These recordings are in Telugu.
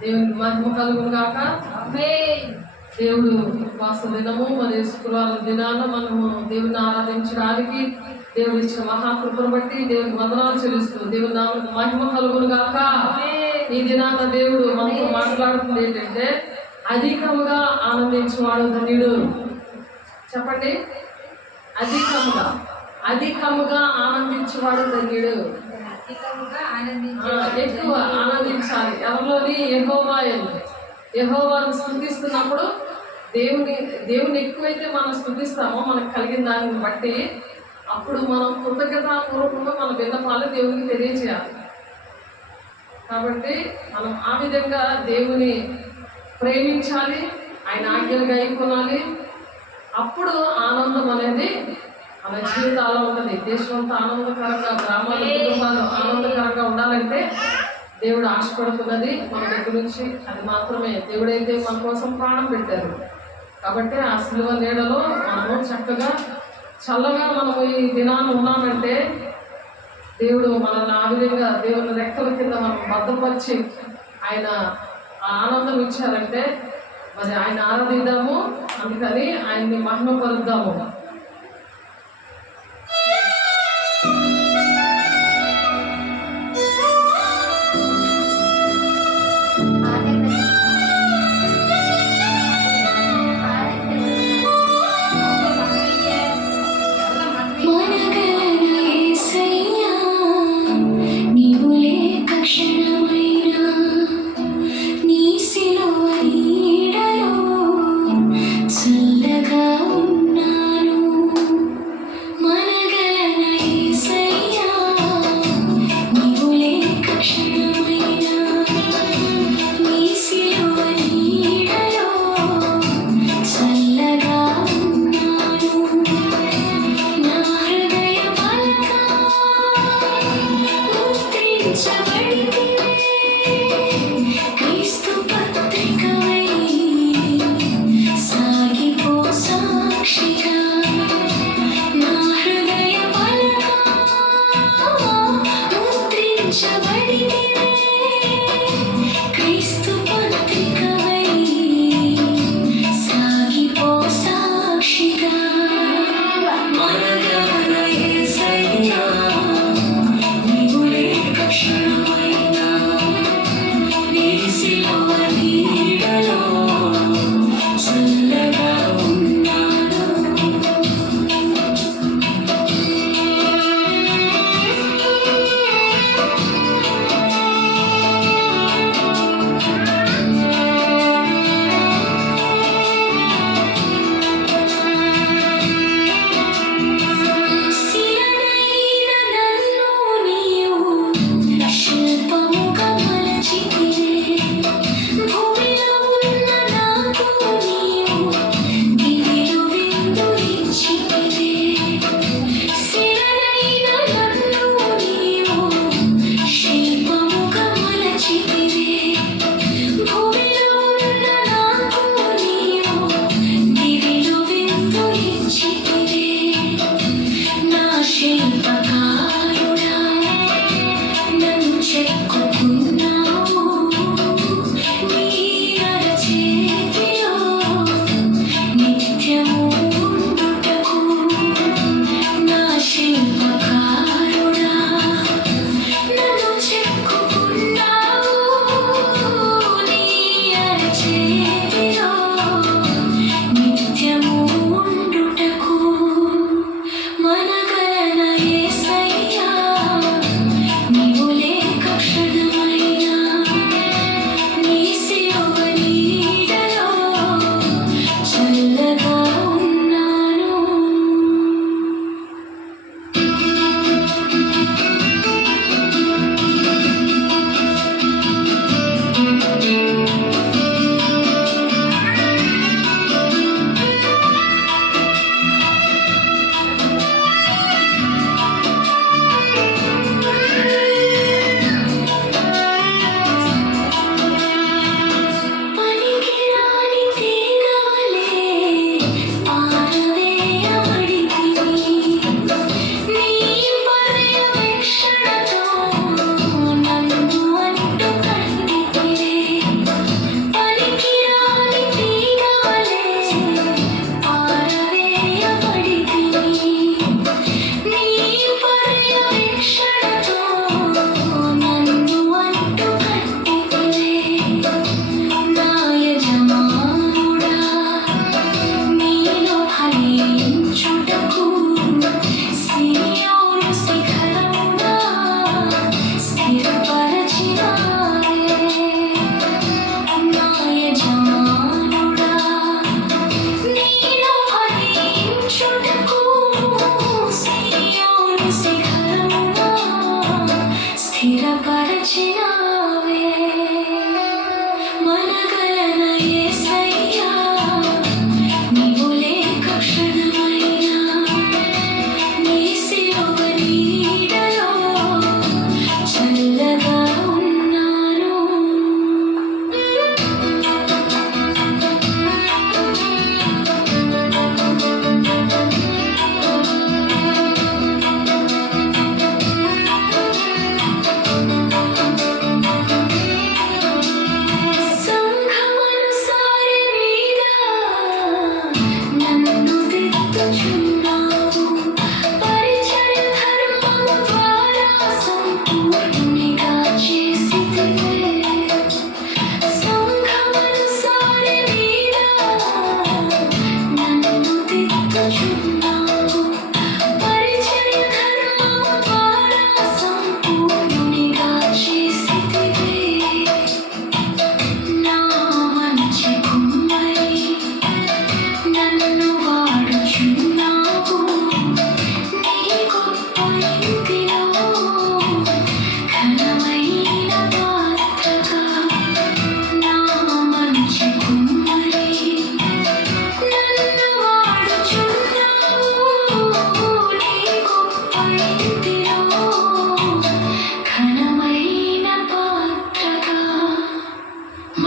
దేవునికి మహిమ కలుగును గాక. దేవుడు ఉపవాస దినము మరియు శుక్రవారం దినాన మనము దేవుని ఆరాధించడానికి దేవుడు ఇచ్చిన మహాకృపను బట్టి దేవునికి వందనాలు చెల్లిస్తూ దేవుని నామమునకు మహిమ కలుగును గాక. ఈ దినాన దేవుడు మనతో మాట్లాడుతుంది ఏంటంటే, అధికముగా ఆనందించేవాడు ధన్యుడు. చెప్పండి, అధికముగా ఆనందించేవాడు ధన్యుడు. ఎక్కువ ఆనందించాలి. ఎవరిలోని? యెహోవాను స్తుతిస్తున్నప్పుడు దేవుని ఎక్కువైతే మనం స్తుతిస్తామో మనకు కలిగిన దానిని బట్టి అప్పుడు మనం కృతజ్ఞతాపూర్వకంగా మన విన్నపాలు దేవునికి తెలియజేయాలి. కాబట్టి మనం ఆ విధంగా దేవుని ప్రేమించాలి, ఆయన ఆజ్ఞలు గైకొనాలి. అప్పుడు ఆనందం అనేది మన జీవితాల్లో ఉంటుంది. దేశం అంతా ఆనందకరంగా, గ్రామాలు కుటుంబాలు ఆనందకరంగా ఉండాలంటే దేవుడు ఆశపడుతున్నది మన దగ్గర నుంచి అది మాత్రమే. దేవుడైతే మన కోసం ప్రాణం పెట్టారు కాబట్టి ఆ సిలువ నీడలో మనము చక్కగా చల్లగా మనము ఈ దినాన్ని ఉన్నామంటే దేవుడు మనల్ని ఆ విధంగా దేవుని రెక్కల కింద మనం భద్రపరిచి ఆయన ఆనందం ఇచ్చారంటే మరి ఆయన ఆరాధిద్దాము. అందుకని ఆయన్ని మహిమపరుద్దాము. చల్లగా ఉన్నాను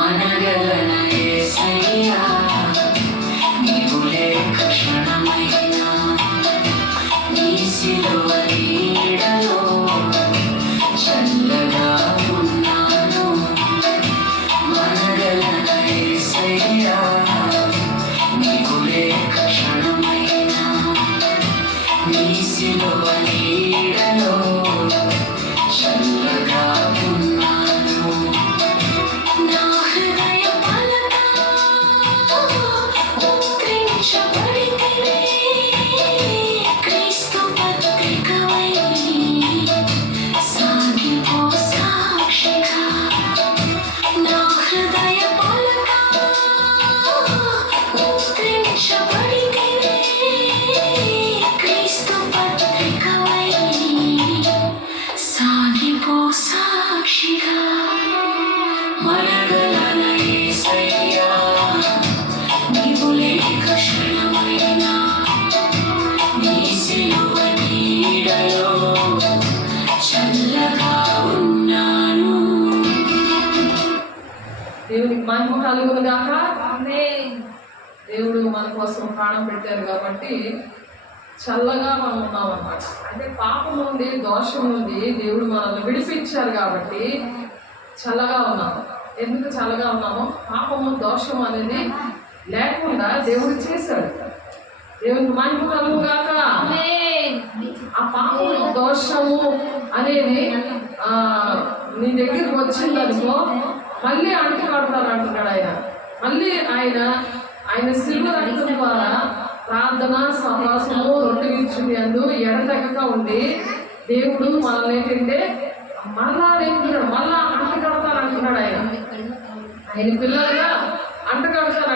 మనగలన యేసయ్యా నీవు లేక క్షణమైనా నీ సిలువ నీడలో చల్లగా ఉన్నాను మనగలన యేసయ్యా నీవు లేక క్షణమైనా నీ సిలువ నీడలో చల్లగా ఉన్నాను నా హృదయ పలక ముద్రించబడితివే క్రీస్తు పత్రికవై సాగిపో సాక్షిగా నా హృదయ పలక ముద్రించబడితివే క్రీస్తు పత్రికవై సాగిపో సాక్షిగా మనగలన యేసయ్యా నీవు లేక క్షణమైనా నీ సిలువ నీడలో చల్లగా ఉన్నాను. దేవునికి మహిమ కలుగును గాక. దేవుడు మన కోసం ప్రాణం పెట్టారు కాబట్టి చల్లగా మనం ఉన్నాం అన్నమాట. అంటే పాపం నుండి దోషం నుండి దేవుడు మనల్ని విడిపించారు కాబట్టి చల్లగా ఉన్నాము. ఎందుకు చల్లగా ఉన్నాము? పాపము దోషం అనేది లేకుండా దేవుడు చేశాడు. దేవునికి మహిమ కలుగును గాక. ఆ పాపము దోషము అనేది నీ దగ్గరికి వచ్చిందనుకో మళ్ళీ అంటు కడతాను అంటున్నాడు ఆయన. మళ్ళీ ఆయన సిలువ రక్తం ద్వారా ప్రార్థన సహవాసము రొట్టె విరుచుని అందు ఎడతెగక ఉండి దేవుడు మనల్ని ఏంటంటే మరలా నేర్పుతున్నాడు. మళ్ళా అంటు కడతాను అంటున్నాడు ఆయన పిల్లలుగా అంటు కడతాను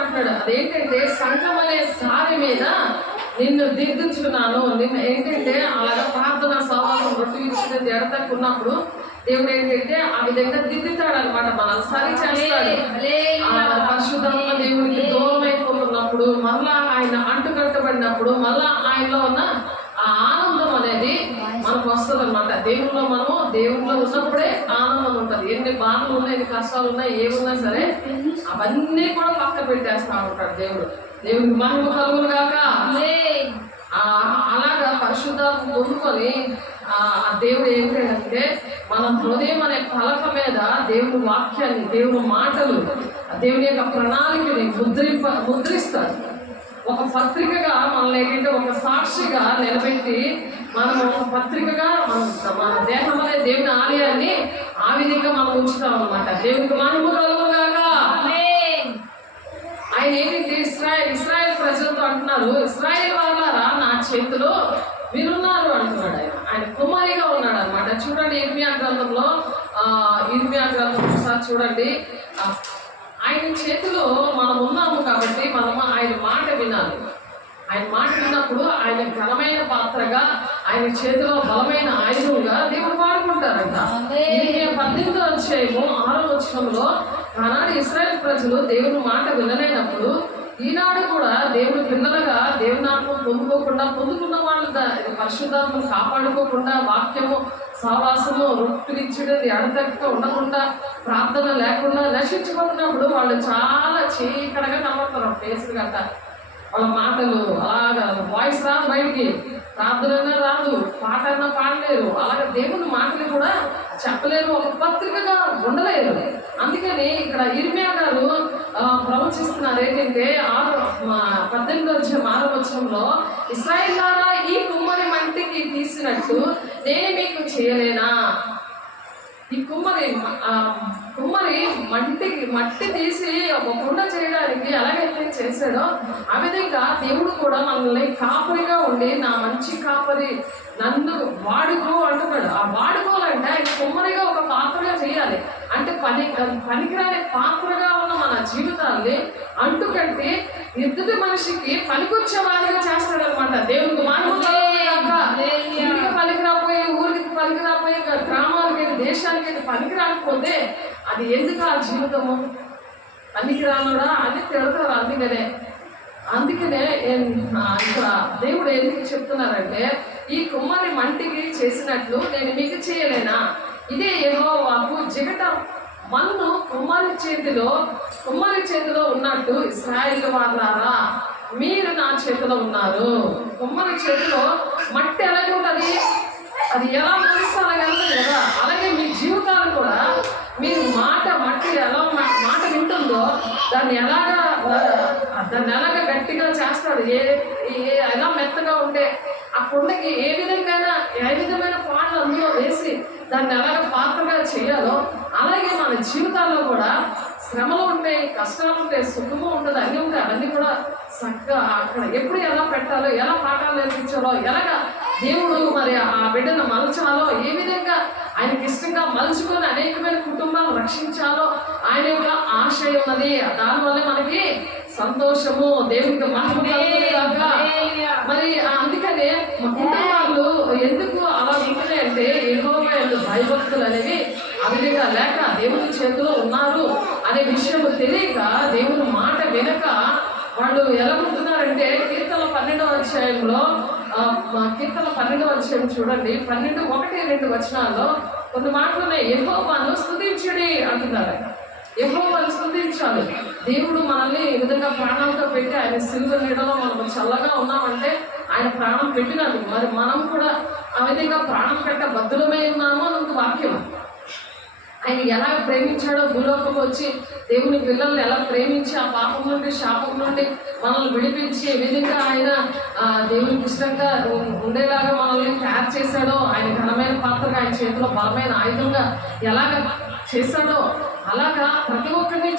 అంటున్నాడు. అదేంటంటే సంఘం అనే సారి మీద నిన్ను దిద్దుచున్నాను. నిన్న ఏంటంటే అలాగా ప్రార్థన సహవాసం రొట్టె విరుచుని ఎడతెగక ఉన్నప్పుడు దేవుడు ఏంటంటే ఆ విధంగా దిద్దుతాడు అనమాట. మనల్ని సరి చేస్తాడు. పరిశుద్ధమైన దేవుడికి దూరం అయిపోతున్నప్పుడు మళ్ళా ఆయన అంటు కట్టబడినప్పుడు మళ్ళా ఆయనలో ఉన్న ఆ ఆనందం అనేది మనకు వస్తుంది అనమాట. దేవుల్లో ఉన్నప్పుడే ఆనందం ఉంటుంది. ఎన్ని బాధలు ఉన్నాయి, ఎన్ని కష్టాలు ఉన్నాయి, ఏమున్నా సరే అవన్నీ కూడా పక్క పెట్టేస్తా ఉంటాడు దేవుడు. దేవుడికి మహిమ కలుగును గాక. అలాగా పరిశుద్ధాత్మ పొందుకొని ఆ దేవుడు ఏంటంటే మన హృదయం అనే పలక మీద దేవుని వాక్యాన్ని, దేవుని మాటలు, దేవుని యొక్క ప్రణాళికని ముద్రిస్తారు. ఒక పత్రికగా మనల్ని ఏంటంటే ఒక సాక్షిగా నిలబెట్టి మనం ఒక పత్రికగా మన దేహం అనే దేవుని ఆలయాన్ని ఆ విధంగా మనం ఉంచుతాం అనమాట. దేవునికి మహిమ కలుగును గాక. ఆయన ఏంటంటే ఇస్రాయేల్ ప్రజలతో అంటున్నారు, ఇస్రాయేల్ వాళ్ళారా నా చేతిలో మీరున్నారు అంటున్నాడు. ఆయన కుమారిగా ఉన్నాడు అనమాట. చూడండి ఇర్మియా గ్రంథంలో ఒకసారి చూడండి. ఆయన చేతిలో మనం ఉన్నాము కాబట్టి మనము ఆయన మాట వినాలి. ఆయన మాట విన్నప్పుడు ఆయన ఘనమైన పాత్రగా, ఆయన చేతిలో బలమైన ఆయుధంగా దేవుడు వాడుకుంటారంట. 18వ అధ్యాయము 6వ వచనంలో ఆనాడు ఇశ్రాయేలు ప్రజలు దేవుని మాట వినలేనప్పుడు ఈనాడు కూడా దేవుని పిల్లలుగా దేవుని ఆత్మ పొందుకున్న వాళ్ళు పరిశుద్ధాత్మను కాపాడుకోకుండా వాక్యము సహవాసము రొట్టెలిచ్చడం ఎడతెగక ఉండకుండా ప్రార్థన లేకుండా నశించుకుంటున్నప్పుడు వాళ్ళు చాలా చీకటగా కనబడతారు. ఫేస్ గట్ట వాళ్ళ మాటలు అలాగా వాయిస్ రాదు, బయటికి ప్రార్థన రాదు, పాట అన్నా పాడలేరు, అలాగే దేవుని మాటలు కూడా చెప్పలేరు, ఒక పత్రికగా ఉండలేరు. అందుకని ఇక్కడ ఇర్మియా గారు ప్రవచిస్తున్నారు ఏంటంటే 18వ అధ్యాయం 6వ వచనంలో ఇశ్రాయేలులారా ఈ కుమ్మరి మట్టికి తీసినట్టు నేను మీకు చేయలేనా? ఈ కుమ్మరి మట్టి తీసి ఒక కుండ చేయడానికి ఎలాగైతే చేశాడో ఆ విధంగా దేవుడు కూడా మనల్ని కాపరిగా ఉండి నా మంచి కాపరి నన్ను వాడుకో అంటున్నాడు. ఆ వాడుకోవాలంటే ఆయన కుమ్మరిగా ఒక పాత్రగా చేయాలి. అంటే పనికిరాని పాత్రగా ఉన్న మన జీవితాన్ని అంటుకట్టి ఎదుటి మనిషికి పనికొచ్చే వారిగా చేస్తాడనమాట. దేవుడికి ఇంటికి పనికిరాపోయి, ఊరికి పనికిరాపోయి, గ్రామాలకి దేశానికి పనికి రాకపోతే అది ఎందుకు ఆ జీవితము? పనికిరానుడా అని తిడతారు. అందుకనే ఇక్కడ దేవుడు ఎందుకు చెప్తున్నారంటే ఈ కుమ్మరి మంటికి చేసినట్లు నేను మీకు చేయలేనా? ఇదే యెహోవాకు జిగట మన్ను కుమ్మరి కుమ్మరి చేతిలో ఉన్నట్టు ఇశ్రాయేలు వారులారా మీరు నా చేతిలో ఉన్నారు. కుమ్మరి చేతిలో మట్టి ఎలాగే ఉంటుంది, అది ఎలా మనిస్తే అలాగే ఉంటుంది కదా. అలాగే మీ జీవితాలు కూడా మీరు మట్టి ఎలా మాట వింటుందో దాన్ని ఎలాగా గట్టిగా చేస్తాడు. ఎలా మెత్తగా ఉంటే ఆ కుండకి ఏ విధమైన పాటలు అందులో వేసి దాన్ని ఎలాగ పాత్రగా చేయాలో అలాగే మన జీవితాల్లో కూడా శ్రమలు ఉంటాయి, కష్టాలు ఉంటాయి, సుఖము ఉంటుంది, అన్నీ ఉంటాయి. అవన్నీ కూడా చక్కగా అక్కడ ఎప్పుడు ఎలా పెట్టాలో, ఎలా పాఠాలు నేర్పించాలో, ఎలాగ దేవుడు మరి ఆ బిడ్డను మలచాలో, ఏ విధంగా ఆయనకి ఇష్టంగా మలుచుకొని అనేకమైన కుటుంబాలు రక్షించాలో ఆయన యొక్క ఆశయం ఉన్నది. దానివల్ల మనకి సంతోషము, దేవునికి మహిమ కలుగుతుంది గాక. మరి అందుకనే మా కుటుంబాలు ఎందుకు అలా ఉంటున్నాయి అంటే యెహోవా యందు భయభక్తులు అనేవి ఆ విధంగా లేక దేవుని చేతిలో ఉన్నారు అనే విషయం తెలియక దేవుని మాట వినక వాళ్ళు ఎలా ఉంటున్నారంటే కీర్తన 12వ అధ్యాయంలో కీర్తన 12వ అధ్యాయం చూడండి, 12:1-2 వచనాల్లో కొన్ని మాటలు ఉన్నాయి. యెహోవాను స్తుతించుడి అంటున్నారు. యెహోవాను స్తుతించాలి. దేవుడు మనల్ని ఈ విధంగా ప్రాణాలతో పెట్టి ఆయన సిలువ నీడలో మనం చల్లగా ఉన్నామంటే ఆయన ప్రాణం పెట్టినాడు. మరి మనం కూడా ఆ విధంగా ప్రాణం పెట్ట బద్దులమై ఉన్నాము అని వాక్యం. ఆయన ఎలా ప్రేమించాడో భూలోకంలో వచ్చి దేవుని పిల్లల్ని ఎలా ప్రేమించి ఆ పాపం నుండి శాపం నుండి మనల్ని విడిపించి ఏ విధంగా ఆయన దేవునికి ఇష్టంగా ఉండేలాగా మనల్ని తయారు చేశాడో, ఆయన ఘనమైన పాత్రగా ఆయన చేతిలో బలమైన ఆయుధంగా ఎలాగ చేశాడో అలాగా ప్రతి ఒక్కరిని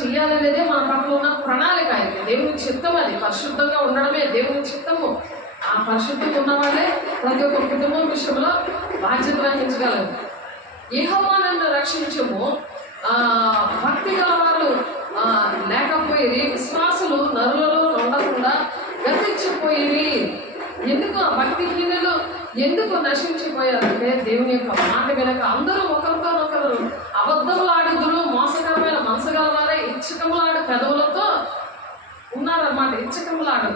చెయ్యాలనేదే మన పట్ల ఉన్న ప్రణాళిక. అయితే దేవుని చిత్తం, అది పరిశుద్ధంగా ఉండడమే దేవుని చిత్తము. ఆ పరిశుద్ధంగా ఉన్నవాడే ప్రతి ఒక్క కుటుంబం విషయంలో బాధ్యత వహించగలరు. యెహోవాను రక్షించము. భక్తి గలవారు లేకపోయి విశ్వాసులు నరులలో ఉండకుండా గతించిపోయి. ఎందుకు ఆ భక్తిహీనులు ఎందుకు నశించిపోయారంటే దేవుని యొక్క మాట వినక అందరూ ఒకరికొనొకరు అబద్ధములాడుదురు, మోసకరమైన మనసు గలవారే ఇచ్చకములాడు పెదవులతో ఉన్నారన్నమాట. ఇచ్చకములాడు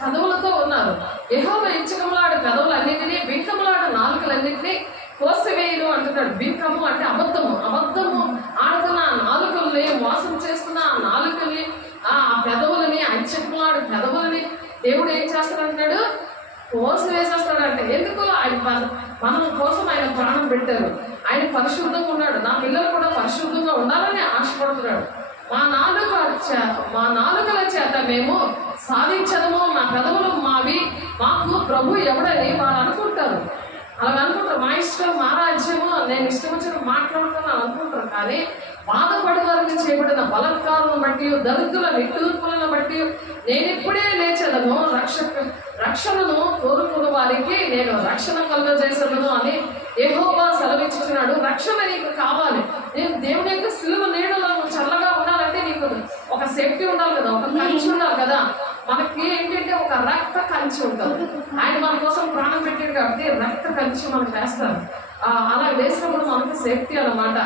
పెదవులతో ఉన్నారు. యెహోవా ఇచ్చకములాడు పెదవులన్నింటినీ, బింకములాడు నాలుకలన్నింటినీ కోసివేయును అంటున్నాడు. బింకము అంటే అబద్ధము ఆడుతున్న ఆ నాలుకల్ని, మోసం చేస్తున్న ఆ నాలుకల్ని, ఆ పెదవులని, ఆ ఇచ్చకములాడు పెదవులని దేవుడు ఏం చేస్తాడంటున్నాడు? కోసి వేసేస్తాడంటే. ఎందుకు? మనం కోసం ఆయన ప్రాణం పెట్టారు. ఆయన పరిశుద్ధంగా ఉన్నాడు. నా పిల్లలు కూడా పరిశుద్ధంగా ఉండాలని ఆశపడుతున్నాడు. మా నాలుకల చేత మేము సాధించడము, మా పెదవులు మాకు ప్రభు ఎవడని వాళ్ళు అనుకుంటారు. అలా అనుకుంటారు. మా ఇష్టం, మా రాజ్యము, నేను ఇష్టం వచ్చిన మాట్లాడుతున్నాను అనుకుంటారు. కానీ బాధపడి వారికి చేయబడిన బలత్కారులను బట్టి, దరిద్రుల నిట్టూర్పులను బట్టి నేను ఇప్పుడే లేచదను, రక్షణను కోరుకున్న వారికి నేను రక్షణ కలుగజేసను అని యెహోవా సెలవిచ్చుచున్నాడు. రక్షణ నీకు కావాలి. నేను దేవుని యొక్క సిలువ నీడలో చల్లగా ఉండాలంటే నీకు ఒక సేఫ్టీ ఉండాలి కదా, ఒక కంచి ఉండాలి కదా. మనకి ఏంటంటే ఒక రక్త కంచి ఉంటుంది. ఆయన మన కోసం ప్రాణం పెట్టాడు కాబట్టి రక్త కంచి మనకు వేస్తారు. అలా వేసినప్పుడు మనకు సేఫ్టీ అన్నమాట.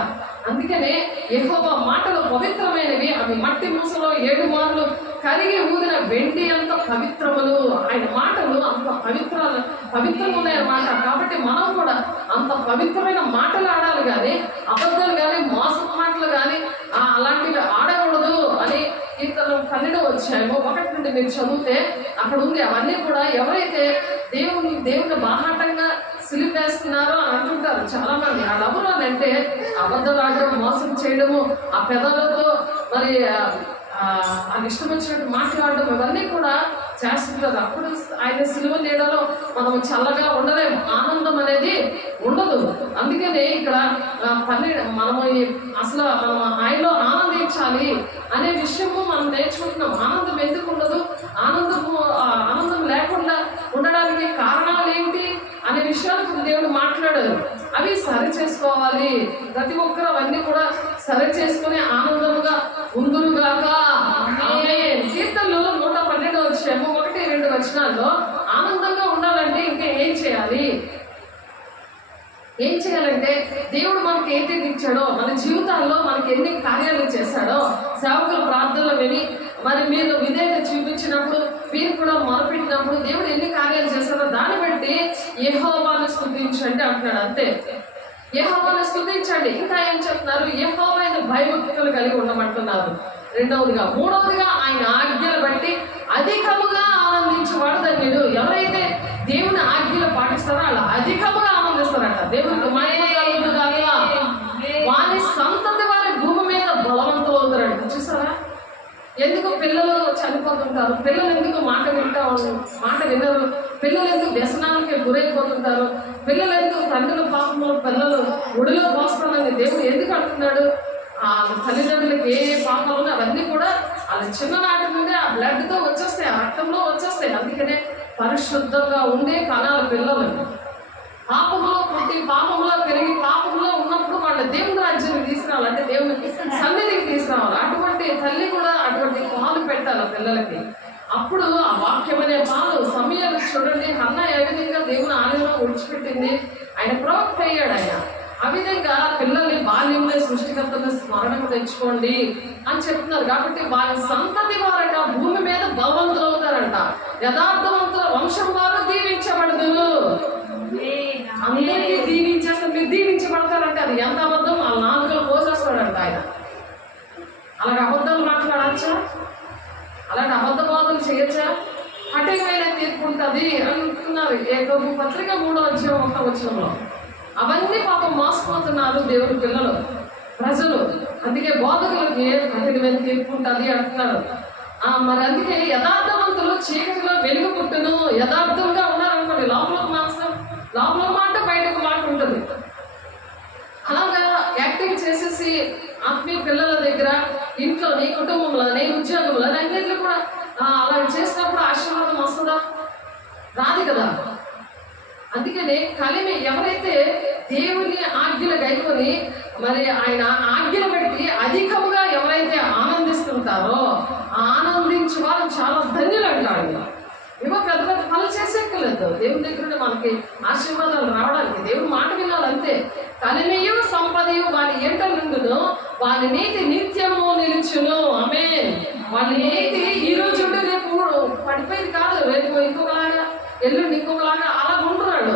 అందుకనే యెహోవా మాటలు పవిత్రమైనవి, అవి మట్టి మూసలో 7 మార్లు కరిగి ఊదిన వెండి అంత పవిత్రములు. ఆయన మాటలు అంత పవిత్రంగా ఉన్నాయన్నమాట. కాబట్టి మనం కూడా అంత పవిత్రమైన మాటలు ఆడాలి కానీ అబద్ధాలు కానీ మోసం మాటలు కానీ అలాంటివి ఆడకూడదు అని కీర్తన 12వ అధ్యాయము 1 నుండి మీరు చదివితే అక్కడ ఉంది. అవన్నీ కూడా ఎవరైతే దేవుని బాహాటంగా సిలిపేస్తున్నారో అని అంటుంటారు చాలా మంది. వాళ్ళెవరు అని అంటే అబద్ధాలు ఆడడం, మోసం చేయడము, ఆ పెదవులతో మరి అది ఇష్టం వచ్చినట్టు మాట్లాడడం, ఇవన్నీ కూడా చేస్తుంటారు. అప్పుడు ఆయన సిలువ నీడలో మనం చల్లగా ఉండలేము, ఆనందం అనేది ఉండదు. అందుకనే ఇక్కడ మనము అసలు మనం ఆయనలో ఆనందించాలి అనే విషయము మనం నేర్చుకుంటున్నాం. ఆనందం ఎందుకు ఉండదు, ఆనందం లేకుండా ఉండడానికి కారణాలు ఏంటి అనే విషయాలు దేవుడు మాట్లాడారు. అవి సరి చేసుకోవాలి. ప్రతి ఒక్కరు అవన్నీ కూడా సరి చేసుకుని ఆనందముగా ఉందురుగాక. కీర్తనలు 112వ అధ్యాయము 1-2 వచనాల్లో ఆనందంగా ఉండాలంటే ఇంకా ఏం చేయాలంటే దేవుడు మనకి ఏంటి ఇచ్చాడో, మన జీవితాల్లో మనకి ఎన్ని కార్యాలు చేశాడో, సేవకుల ప్రార్థనలు విని మరి మీరు విధేయత చూపించినప్పుడు, మీరు కూడా మొదలుపెట్టినప్పుడు దేవుడు ఎన్ని కార్యాలు చేశాడో దాన్ని బట్టి యెహోవాను స్తుతించండి అంటున్నాడు. అంతే. యెహోవాను స్తుతించండి. ఇంకా ఏం చెప్తున్నారు? యెహోవాను భయభక్తులు కలిగి ఉండమంటున్నారు. రెండవదిగా. మూడవదిగా ఆయన ఆజ్ఞలు బట్టి అధికముగా ఆనందించేవాడు ధన్యుడు. ఎవరైతే దేవుని ఆజ్ఞలు పాటిస్తారో వాళ్ళు అధికముగా ఆనందిస్తారంట. దేవునికి మహిమ కలుగును గాక. వారి సంతతి వారి భూమి మీద బలవంతులు అవుతారంట. చూసారా? ఎందుకు పిల్లలు చనిపోతుంటారు? పిల్లలు ఎందుకు మాట వినరు? పిల్లలు ఎందుకు వ్యసనానికి గురైపోతుంటారు? పిల్లలు ఎందుకు తండ్రుల పాపంలో పిల్లలు ఒడిలో పోస్తానని దేవుడు ఎందుకు అంటున్నాడు? ఆ తల్లిదండ్రులకి ఏ పాపాలు ఉన్నాయి అవన్నీ కూడా వాళ్ళ చిన్ననాటి నుండే ఆ బ్లడ్తో వచ్చేస్తాయి, ఆ రక్తంలో వచ్చేస్తాయి. అందుకనే పరిశుద్ధంగా ఉండే కణాల పిల్లలు పాపంలో పుట్టి పాపంలో పెరిగి పాపంలో ఉన్నప్పుడు వాళ్ళ దేవుని రాజ్యానికి తీసుకురావాలి, అంటే దేవునికి సన్నిధికి తీసుకురావాలి. అటువంటి తల్లి కూడా అటువంటి పాలు పెట్టాలి పిల్లలకి. అప్పుడు ఆ వాక్యం అనే పాలు సమయాలు చూడండి. అన్న ఏ విధంగా దేవుని ఆలయంలో విడిచిపెట్టింది, ఆయన ప్రవక్త అయ్యాడు. ఆయన ఆ విధంగా పిల్లల్ని బాల్యంలో సృష్టికర్తను స్మరణకు తెచ్చుకోండి అని చెప్తున్నారు. కాబట్టి వారి సంతతి వారట భూమి మీద బలవంతులు అవుతారంట. యథార్థవంతుల వంశం వారు దీవించబడదు. అందరికీ దీవించేస్తారు. మీరు దీవించబడతారంటే అది ఎంత అబద్ధం? వాళ్ళ నాలుగులో పోసేస్తాడంట ఆయన. అలాగే అబద్ధాలు మాట్లాడచ్చా? అలాంటి అబద్ధ బోధలు చేయొచ్చా? కఠినమైన తీర్పు ఉంటుంది అంటున్నారు. ఏకోబు పత్రిక 3:1 అవన్నీ పాపం మోసపోతున్నారు దేవుని పిల్లలు, ప్రజలు. అందుకే బోధకులకి కఠినమైన తీర్పు ఉంటుంది అంటున్నారు. మరి అందుకే యథార్థవంతులు చీకటిలో వెలుగు పుట్టును. యథార్థంగా ఉన్నారనుకోండి, లోపల మాట బయటకు మాట ఉంటుంది. అలాగా యాక్టింగ్ చేసేసి ఆత్మీయ పిల్లల దగ్గర, ఇంట్లో, నీ కుటుంబంలో, నీ ఉద్యోగంలో, అన్నింటిలో కూడా అలా చేసినప్పుడు ఆశీర్వాదం వస్తుందా? రాదు కదా. అందుకనే కలిమి ఎవరైతే దేవుని ఆజ్ఞలు గైకొని మరి ఆయన ఆజ్ఞలు బట్టి అధికముగా ఎవరైతే ఆనందిస్తుంటారో ఆనందించి వారు చాలా ధన్యులు అంటాడు. ఏమో పెద్ద పెద్ద పనులు చేసేక్కర్లేదు. దేవుని దగ్గర నుండి మనకి ఆశీర్వాదాలు రావడానికి దేవుని మాట వినాలంతే. కలిమియు సంపదయు వారి ఎంట నుండును, వారి నీతి నిత్యము నిలుచును. ఆమేన్. వాళ్ళ నీతి ఈ రోజు రేపు పడిపోయింది కాదు, రేపు ఇంకొకలాగా, ఎల్లుండి ఇంకొకలాగా అలా ఉంటున్నాడు.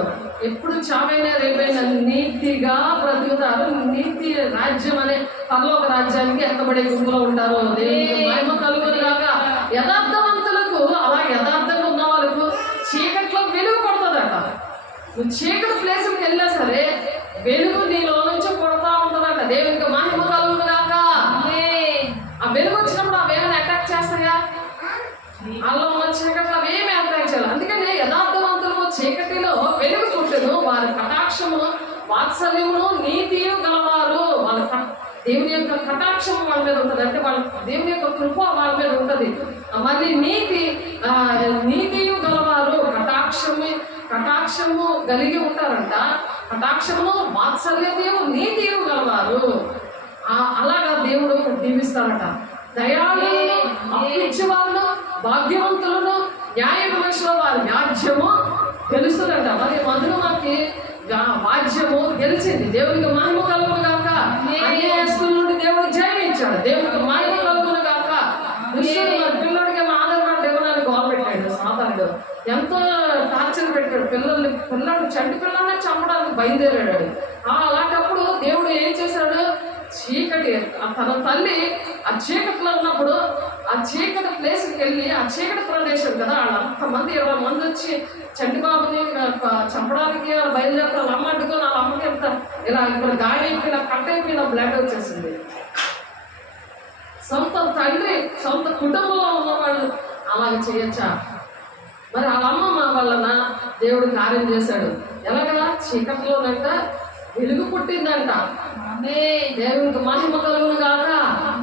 ఎప్పుడు చావైనా రేపైనా నీతిగా బ్రతుకుతారు. నీతి రాజ్యం అనే పరలోక రాజ్యానికి ఎక్కబడే గుంపులో ఉంటారు. దేవునికి మహిమ కలుగును గాక. యథార్థవంతులకు అలా యథార్థంగా ఉన్న వాళ్ళకు చీకట్లో వెలుగు పడుతుందట. నువ్వు చీకటి ప్లేస్కి వెళ్ళినా సరే వెలుగు నీలో నుంచి పడుతూ ఉంటుందట. దేవునికి మహిమ కలుగును గాక. ఆ వెలుగు వచ్చినప్పుడు అవేమైనా అటాక్ చేస్తాయా? అలా చీకట్లో అవేమి అటాక్ చేయాలి. అందుకని యథార్థవంతులు చీకటిలో వెలుగు పుట్టును, వారి కటాక్షము వాత్సల్యమును నీతియు గలవారు. వాళ్ళ దేవుని యొక్క కటాక్షము వాళ్ళ మీద ఉంటుంది, అంటే వాళ్ళ దేవుని యొక్క కృప వాళ్ళ మీద ఉంటుంది. మళ్ళీ నీతియు గలవారు, కటాక్షము కలిగి ఉంటారంట. కటాక్షము వాత్సల్యము నీతియు గలవారు. అలాగా దేవుడు దీవిస్తారట. దయాళులను, అప్పించేవాళ్ళు, భాగ్యవంతులను, న్యాయ విమర్శలో వారి వ్యాజ్యము గెలుస్తుందంట. మరి మధురమాకి వాద్యము గెలిచింది. దేవునికి మహిమ కలుగును గాక. అన్యాయస్తుల నుండి దేవుడు జయించాడు. దేవునికి మహిమ కలుగును గాక. దుష్టుడు మరి పిల్లడికి ఆధారపడి దేవుని గోల పెట్టాడు సాతానుడు. ఎంతో టార్చర్ పెట్టాడు పిల్లడు చంటి పిల్లల్ని చంపడానికి బయలుదేరాడు. అలాంటప్పుడు దేవుడు ఏం చేశాడు? చీకటి, తన తల్లి ఆ చీకటిలో ఉన్నప్పుడు ఆ చీకటి ప్లేస్కి వెళ్ళి, ఆ చీకటి ప్రదేశం కదా, అంతమంది 20 మంది వచ్చి చంటిబాబుని చంపడానికి బయలుదేరుతారు. వాళ్ళ అమ్మ అడ్డుకొని వాళ్ళ అమ్మకి ఎంత ఇలా ఇక్కడ గాడి అయిపోయిన కట్ట అయిపోయిన బ్లడ్ వచ్చేసింది. సొంత తండ్రి, సొంత కుటుంబంలో ఉన్నవాళ్ళు అలాగే చేయొచ్చా? మరి వాళ్ళ అమ్మమ్మ వలన దేవుడు కార్యం చేశాడు. ఎలాగా? చీకటిలోనంట వెలుగు పుట్టిందంట. దేవునికి మహిమ కలుగును గాక.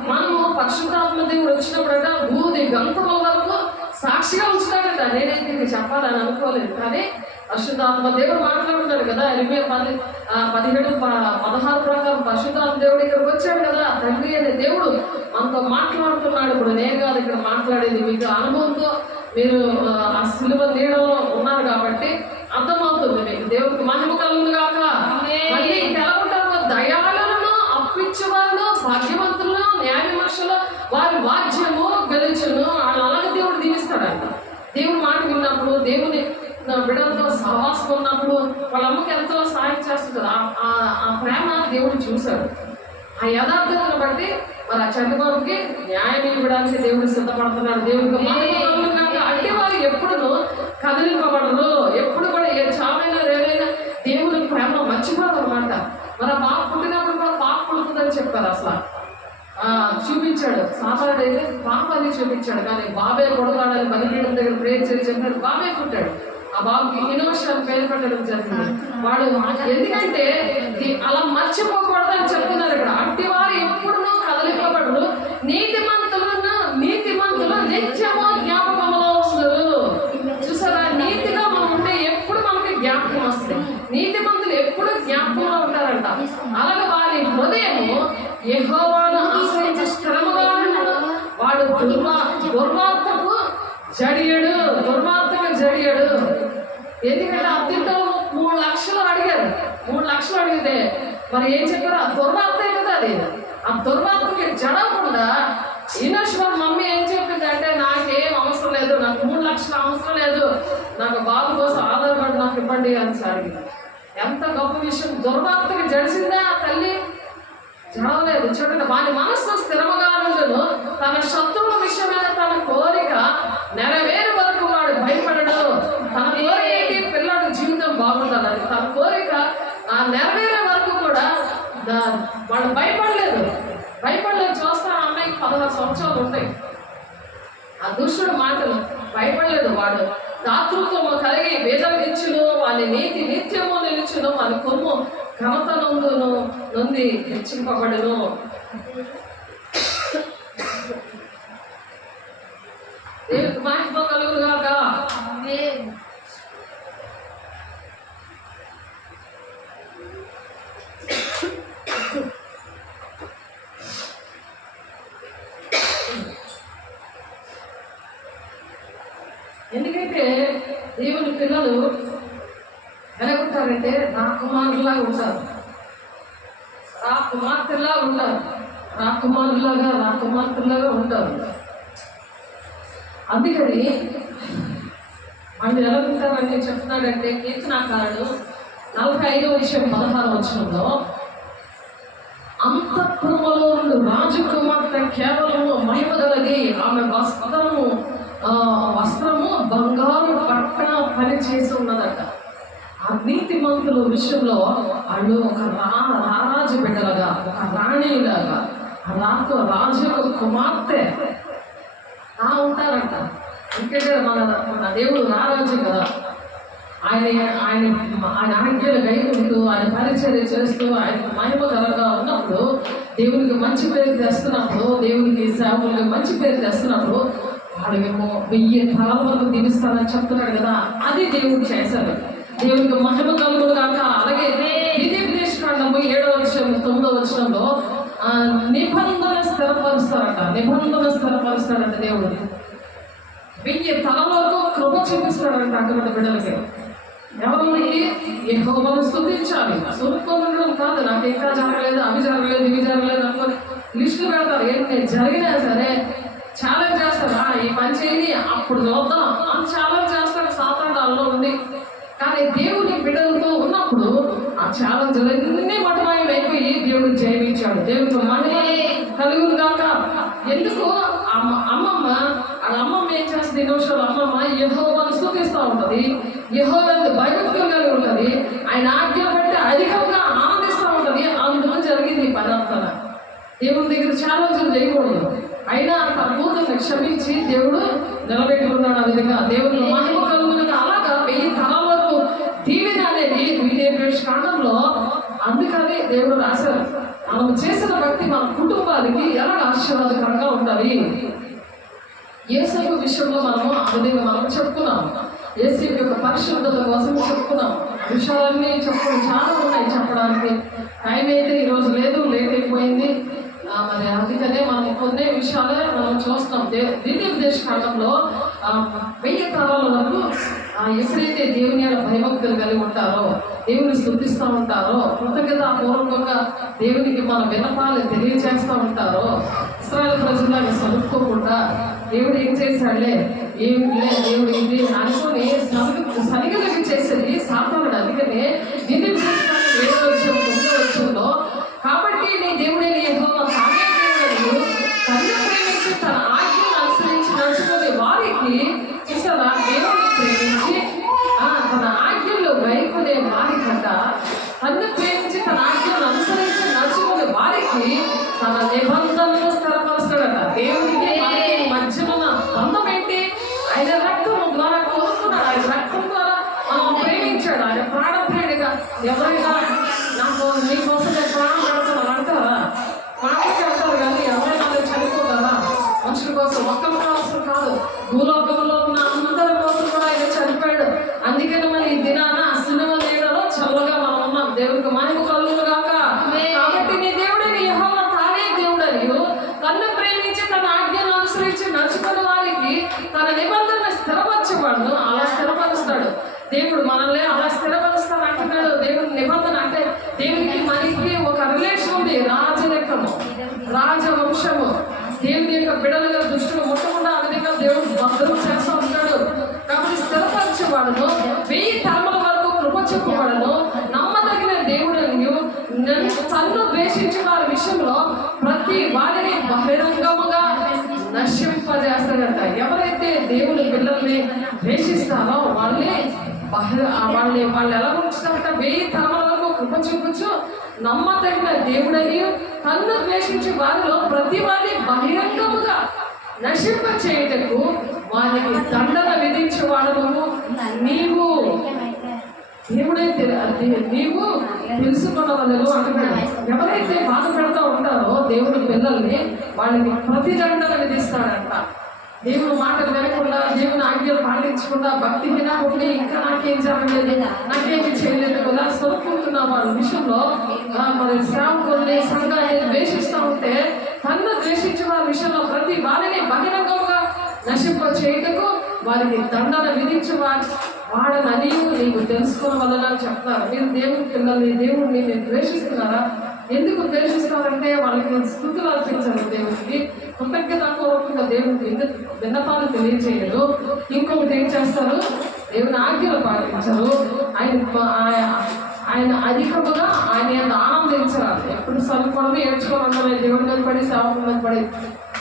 మనము పరిశుద్ధాత్మ దేవుడు వచ్చినప్పుడట భూది గంతముల వరకు సాక్షిగా ఉంచుతాడట. నేనైతే ఇది చెప్పాలని అనుకోలేదు, కానీ పరిశుద్ధాత్మ దేవుడు మాట్లాడుతున్నాడు కదా. 17:16 ప్రకారం పరిశుద్ధాత్మ దేవుడు ఇక్కడికి వచ్చాడు కదా. తండ్రి అనే దేవుడు మనతో మాట్లాడుతున్నాడు. ఇప్పుడు నేను కాదు ఇక్కడ మాట్లాడేది, మీకు అనుభవంతో మీరు ఆ సిలువ నీడలో ఉన్నారు కాబట్టి అర్థమవుతుంది మీకు. దేవుడికి మహిమ కలుగును గాక. మళ్ళీ ఎలా ఉంటారు? దయాళులను, అప్పించేవాళ్ళు, భాగ్యవంతులను, న్యాయ విమర్శలో వారి వాద్యము గెలుచును. అలాగే దేవుడు దీవిస్తాడంట. దేవుడు మాట విన్నప్పుడు, దేవుని బిడ్డలతో సహవాసం ఉన్నప్పుడు వాళ్ళ అమ్మకి ఎంతో సహాయం చేస్తుంది. ఆ ప్రేమ దేవుడు చూశాడు. ఆ యథార్థతను బట్టి మరి ఆ చంద్రబాబుకి న్యాయం ఇవ్వడానికి దేవుడు సిద్ధపడుతున్నాడు. దేవుడికి మహిమ అంటే వారు ఎప్పుడు కదిలింపబడరు, ఎప్పుడు కూడా ఏ చావైనా రేవైనా దేవుని ప్రేమ మర్చిపోదు అనమాట. మరి ఆ పాప పుట్టినప్పుడు కూడా పాప పుడుతుందని చెప్పారు. అసలు చూపించాడు. సాధారణ అయితే పాప అది చూపించాడు, కానీ బాబే కొడతాడని బలిపీఠం దగ్గర ప్రేర్ చేసి చెప్పాడు. బాబే పుట్టాడు. ఆ బాబుకి ఇనోషన్ పేరు పెట్టడం జరిగింది. వాడు ఎందుకంటే అలా మర్చిపోకూడదని చెప్తున్నారు ఇక్కడ. అట్టి వారు ఎప్పుడు కదలిపోబడరు, నీతిమంతులు నిత్యము జ్ఞాపకంలో వస్తారు. చూసారా, నీతిగా మనం ఉంటే ఎప్పుడు మనకి జ్ఞాపకం వస్తుంది. నీతిమంతులు ఎప్పుడు జ్ఞాపకంలో ఉంటారంట. అలాగే వారి హృదయము యెహోవాను ఆశ్రయించి స్థిరముగా ఉన్నాడు. వాడు దుర్మార్గపు జడియడు. ఎందుకంటే అద్దెంతో 3 లక్షలు అడిగారు. 3 లక్షలు అడిగితే మరి ఏం చెప్పారు? ఆ దుర్వార్తే కదా అది. ఆ దుర్వార్తకి జడకుండా ఈనోశ్వర మమ్మీ ఏం చెప్పింది అంటే, నాకేం అవసరం లేదు, నాకు 3 లక్షలు అవసరం లేదు, నాకు బాబు కోసం ఆధారపడి నాకు ఇవ్వండి అని అడిగింది. ఎంత గొప్ప విషయం. దుర్వార్తకి జడిసిందా ఆ తల్లి? జడవలేదు. చూడండి, వాని మనస్సు స్థిరముగా ఉండను, తన శత్రువుల విషయమైన తన కోరిక నెరవేరు వరకు వాడు భయపడడు. తన కోరిక ఏంటి? పిల్లడు జీవితం బాగుండాలని. తన కోరిక ఆ నెరవేరే వరకు కూడా వాడు భయపడలేదు. చూస్తా అమ్మాయికి 16 సంవత్సరాలు ఉంటాయి. ఆ దుష్టుడు మాటలు భయపడలేదు. వాడు దాతృత్వము కలిగి వేదవిచ్చును, వాని నీతి నిత్యము నిలుచును, వాని కొమ్ము ఘనత నొంది హెచ్చింపబడును. దేవుడికి మహిమ కలుగును గాక. ఎందుకంటే దేవుని పిల్లలు ఎలా ఉంటారంటే రాకుమారులా ఉంటారు, రాకుమార్తెలాగా ఉంటారు. అందుకని వాళ్ళు ఎలా ఉంటారని చెప్తున్నాడంటే కీర్తనాకారుడు 45:16 అంతఃపురములో నుండి రాజకుమార్తె కేవలము మహిమ గలది, ఆమె వస్త్రము బంగారు పట్ట పని చేసి ఉన్నదట. ఆ నీతిమంతుల విషయంలో వాళ్ళు ఒక రారాజు బిడ్డలుగా, ఒక రాణిలాగా, రాజు యొక్క కుమార్తె ఉంటారంట. ఎందుకంటే మన దేవుడు రారాజు కదా. ఆయన ఆజ్ఞలు గైకుంటూ, ఆయన పరిచర్య చేస్తూ, ఆయన మహిమకరంగా ఉన్నప్పుడు, దేవునికి మంచి పేరు తెస్తున్నప్పుడు, దేవునికి సేవకులకి మంచి పేరు తెస్తున్నప్పుడు వాళ్ళేమో 1000 తరాల వరకు దీవిస్తానని చెప్తున్నాడు కదా. అది దేవుడు చేశారు. దేవునికి మహిమ కలుగును కాక. అలాగే ద్వితీయోపదేశకాండము 7:9 నిబంధన స్థిరపరుస్తాడంట దేవుడు. 1000 తరాల వరకు కృప చూపిస్తాడంట అటువంటి బిడ్డలకి. ఎవరికి? యెహోవాను స్తుతించాలి. సురుక్కోవడం కాదు, నాకు ఇంకా జరగలేదు, అవి జరగలేదు, ఇవి జరగలేదు అనుకొని లిస్టులు పెడతారు. ఏంటి జరిగినా సరే ఛాలెంజ్ చేస్తారా, ఈ పని చేయని అప్పుడు చూద్దాం అని ఛాలెంజ్ చేస్తారు సాతాండాల్లో ఉండి. కానీ దేవుని బిడ్డలతో ఉన్నప్పుడు ఆ ఛాలెంజ్లన్నీ మటమాయం అయిపోయి దేవుడు జయించాడు. దేవుడితో మహిమ కలుగును గాక. ఎందుకు? అమ్మమ్మ ఏం చేస్తుంది? నిమిషాలు అమ్మమ్మ యెహోవాను స్తుతిస్తూ ఉంటుంది, యెహోవాను భయభక్తులు కలిగి ఉంటుంది, ఆయన ఆజ్ఞ బట్టి అధికంగా ఆనందిస్తూ ఉంటుంది. అందులో జరిగింది ఈ పదార్థాల. దేవుని దగ్గర ఛాలెంజ్లు చేయకూడదు. అయినా తన కూతుర్ని క్షమించి దేవుడు నిలబెట్టుకున్నాడు. ఆ విధంగా దేవుని మహిమ కలుగును. అలాగా 1000 తరాల వరకు దీవెన అనేది ద్వితీయోపదేశకాండంలో అందుకని దేవుడు రాశారు. మనం చేసిన భక్తి మన కుటుంబానికి ఎలా ఆశీర్వాదకరంగా ఉండాలి. యేసు విషయంలో మనము ఆ విధంగా మనం చెప్పుకున్నాం. యేసు యొక్క పరిశుద్ధత కోసం చెప్పుకున్నాం. విషయాలన్నీ చెప్పుకుని చాలా ఉన్నాయి చెప్పడానికి. టైం అయితే ఈరోజు లేదు, లేట్ అయిపోయింది. మరి అందుకనే మనం కొన్ని విషయాలే మనం చూస్తాం. ద్వితీయోపదేశకాండంలో 1000 తరాల వరకు ఎప్పుడైతే దేవుని భయభక్తులు కలిగి ఉంటారో, దేవుని స్తుతిస్తూ ఉంటారో, కృతజ్ఞతాపూర్వకంగా దేవునికి మన విన్నపాలు తెలియజేస్తూ ఉంటారో, ఇశ్రాయేలు ప్రజలను సలుపుకోకుండా దేవుడు ఏం చేశాడులే, ఏమి లేదు దేవుడు ఇది అనుకొని సరిగా చేసేది సాతానుడు. అందుకనే విధి వచ్చంలో కాబట్టి నీ దేవుడైన యెహోవా తానే దేవుడు తన్ను ప్రేమించి తన ఆజ్ఞను అనుసరించి నడుచుకునే వారికి చూసారా, దేవుడిని ప్రేమించి తన ఆజ్ఞల్లో గైకునే వారికంట తన్ను ప్రేమించి తన ఆజ్ఞను అనుసరించి నడుచుకునే వారికి తన నిబంధనలు స్థిరపరుస్తాడట. దేవుడికి వారికి మధ్యలో ఉన్న బంధం ఏంటి? ఆయన రక్తం ద్వారా కోరుకున్నాడు. ఆయన రక్తం ద్వారా మనం ప్రేమించాడు. ఆయన ప్రాణప్రియుడిగా ఎవరైనా నాకు నీకోసం నేను ప్రాణం పెడతాను అంటారా? మాటకి అంటారు కానీ ఎవరైనా చనిపోతారా? మనుషుల కోసం ఒక్కరి కోసం కాదు, భూలోకంలో ఉన్న అందరి కోసం కూడా ఆయన చనిపోయాడు. అందుకని మరి ఈ దినాన సినిమా నీడలో చల్లగా మనం ఉన్నాం. దేవుడికి మహిమ కలుగును గాక. కాబట్టి నీ దేవుడిని యెహోవా తానే దేవుడని తన్ను ప్రేమించి తన ఆజ్ఞను అనుసరించి నడుచుకున్న వారికి తన నిబంధన స్థిరపరచబడును. అలా స్థిరపరుస్తాడు దేవుడు మనల్ని, అలా స్థిరపరుస్తాడు అంటున్నాడు. దేవుడి నిబంధన అంటే దేవుడికి మనకి ఒక రిలేషన్ ఉంది. రాజరికము, రాజవంశము, దేవుని యొక్క బిడలుగా దుష్టులు ముట్టకుండా ఆ విధంగా దేవుడు భద్రం చేస్తూ ఉంటాడు. కాబట్టి స్థిరపరచబడును, 1000 తరముల వరకు కృప చెప్పబడను. నమ్మదగిన దేవుడని తన్ను ద్వేషించిన వారి విషయంలో ప్రతి వారిని బహిరంగముగా నశింపజేస్తాడంట. ఎవరైతే దేవుని పిల్లల్ని ద్వేషిస్తారో వాళ్ళు ఎలా ఉంచుతారంట? 1000 తరముల వరకు కృప చూపించు. నమ్మదగిన దేవుడని తన్ను ద్వేషించి వారిలో ప్రతి వారిని బహిరంగముగా నశింప చేయటకు వారికి దండన విధించేవాడను నీవు దేవుడైతే నీవు తెలుసుకున్నవాళ్ళు అంటున్నాడు. ఎవరైతే బాధ పెడతా ఉంటారో దేవుడి పిల్లల్ని వాళ్ళకి ప్రతి దండన విధిస్తాడంట. దేవుడు మాటలు వినకుండా, దేవుని ఆజ్ఞలు పాటించకుండా, భక్తిహీన ఉండి ఇంకా నాకేం జరగలేదు, నాకేమి చేయలేదు కదా సరుకుంటున్న వాళ్ళ విషయంలో మరి సేవకుల్ని సంఘాన్ని ద్వేషిస్తూ ఉంటే తన్ను ద్వేషించిన వారి విషయంలో ప్రతి వారిని బహిరంగంగా నశింప చేయటకు వారికి దండన వాడనని నీకు తెలుసుకోవడం వల్ల చెప్తారు. మీరు దేవుని పిల్లల్ని, దేవుడిని మీరు ద్వేషిస్తున్నారా? ఎందుకు ద్వేషిస్తారంటే వాళ్ళకి స్తుతులు అర్పించరు, దేవుడికి కృతజ్ఞతాపూర్వకంగా దేవుడికి విన్నపాలు తెలియజేయరు. ఇంకొకటి ఏం చేస్తారు? దేవుని ఆజ్ఞలు పాటించరు. ఆయన అధికముగా ఆయన ఆనందించాలి. ఎప్పుడు సరుకోవడం ఏడ్చుకోవడం దేవుడి మీద పడి సేవకుల మీద పడి.